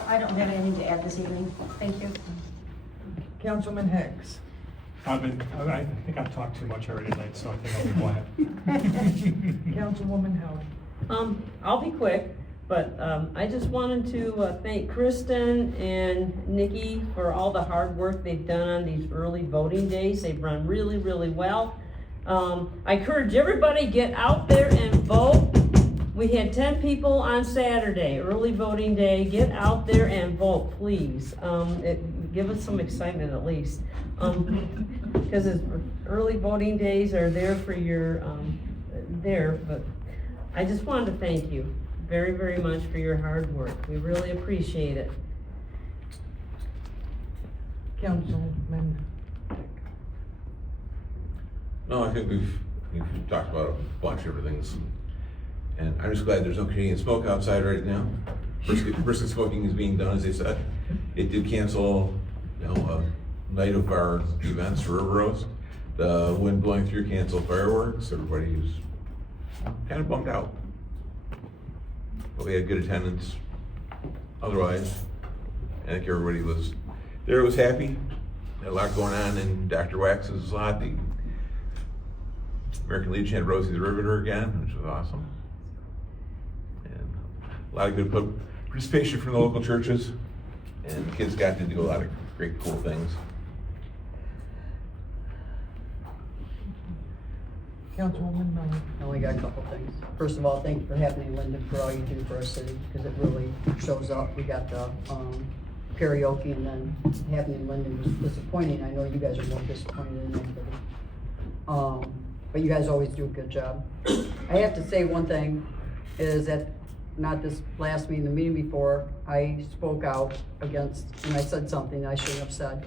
I don't have anything to add this evening. Thank you. Councilman Hicks. I think I've talked too much already tonight, so I think I'll be quiet. Councilwoman Howard. I'll be quick, but I just wanted to thank Kristen and Nikki for all the hard work they've done on these early voting days. They've run really, really well. I encourage everybody, get out there and vote. We had 10 people on Saturday, early voting day. Get out there and vote, please. Give us some excitement at least. Because early voting days are there for your, but I just wanted to thank you very, very much for your hard work. We really appreciate it. Councilman. No, I think we've talked about a bunch of things. And I'm just glad there's no Canadian smoke outside right now. Brisket smoking is being done, as they said. It did cancel night of our events for River Rose, the wind blowing through canceled fireworks, everybody was kind of bummed out. But we had good attendance. Otherwise, I think everybody was happy. Had a lot going on in Dr. Wax's lot. The American Legion had Rosie the Riveter again, which was awesome. And a lot of good participation from the local churches. And the kids got to do a lot of great, cool things. Councilwoman Miller. I only got a couple things. First of all, thank you for having Linden for all you do for our city, because it really shows up. We got the karaoke, and then having in Linden was disappointing. I know you guys are more disappointed than anybody. But you guys always do a good job. I have to say one thing, is that not this last meeting, the meeting before, I spoke out against, and I said something I shouldn't have said.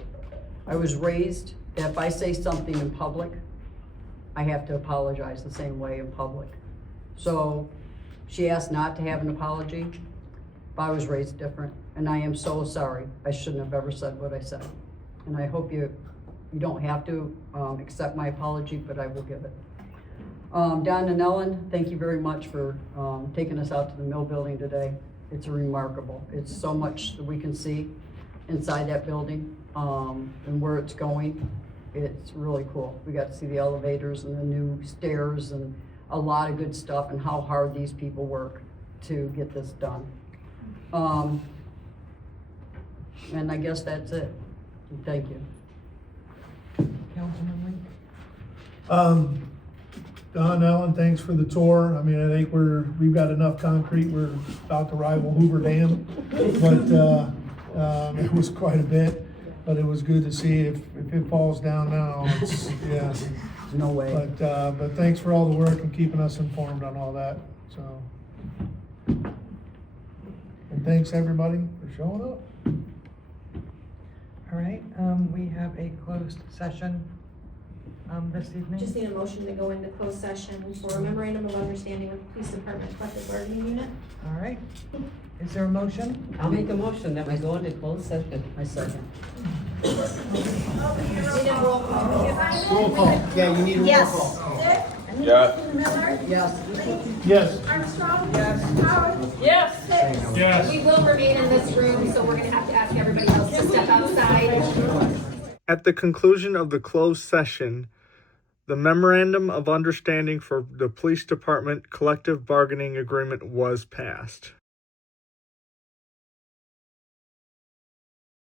I was raised that if I say something in public, I have to apologize the same way in public. So she asked not to have an apology, but I was raised different, and I am so sorry. I shouldn't have ever said what I said. And I hope you don't have to accept my apology, but I will give it. Don and Ellen, thank you very much for taking us out to the mill building today. It's remarkable. It's so much that we can see inside that building and where it's going. It's really cool. We got to see the elevators and the new stairs and a lot of good stuff, and how hard these people work to get this done. And I guess that's it. Thank you. Councilman Lee. Don, Ellen, thanks for the tour. I mean, I think we've got enough concrete. We're about to rival Hoover Dam, but it was quite a bit. But it was good to see. If it falls down now, it's, yeah. No way. But thanks for all the work and keeping us informed on all that, so. And thanks everybody for showing up. All right, we have a closed session this evening. Just need a motion to go into closed session for a memorandum of understanding with the police department collective bargaining unit. All right, is there a motion? I'll make a motion that we go into closed session. I second. We need a roll call. Roll call. Yeah, you need a roll Yes. call. Yeah. Miller? Yes. Yes. Armstrong? Yes. Howard? Yes. Yes. We will remain in this room, so we're gonna have to ask everybody else to step outside. At the conclusion of the closed session, the Memorandum of Understanding for the Police Department Collective Bargaining Agreement was passed.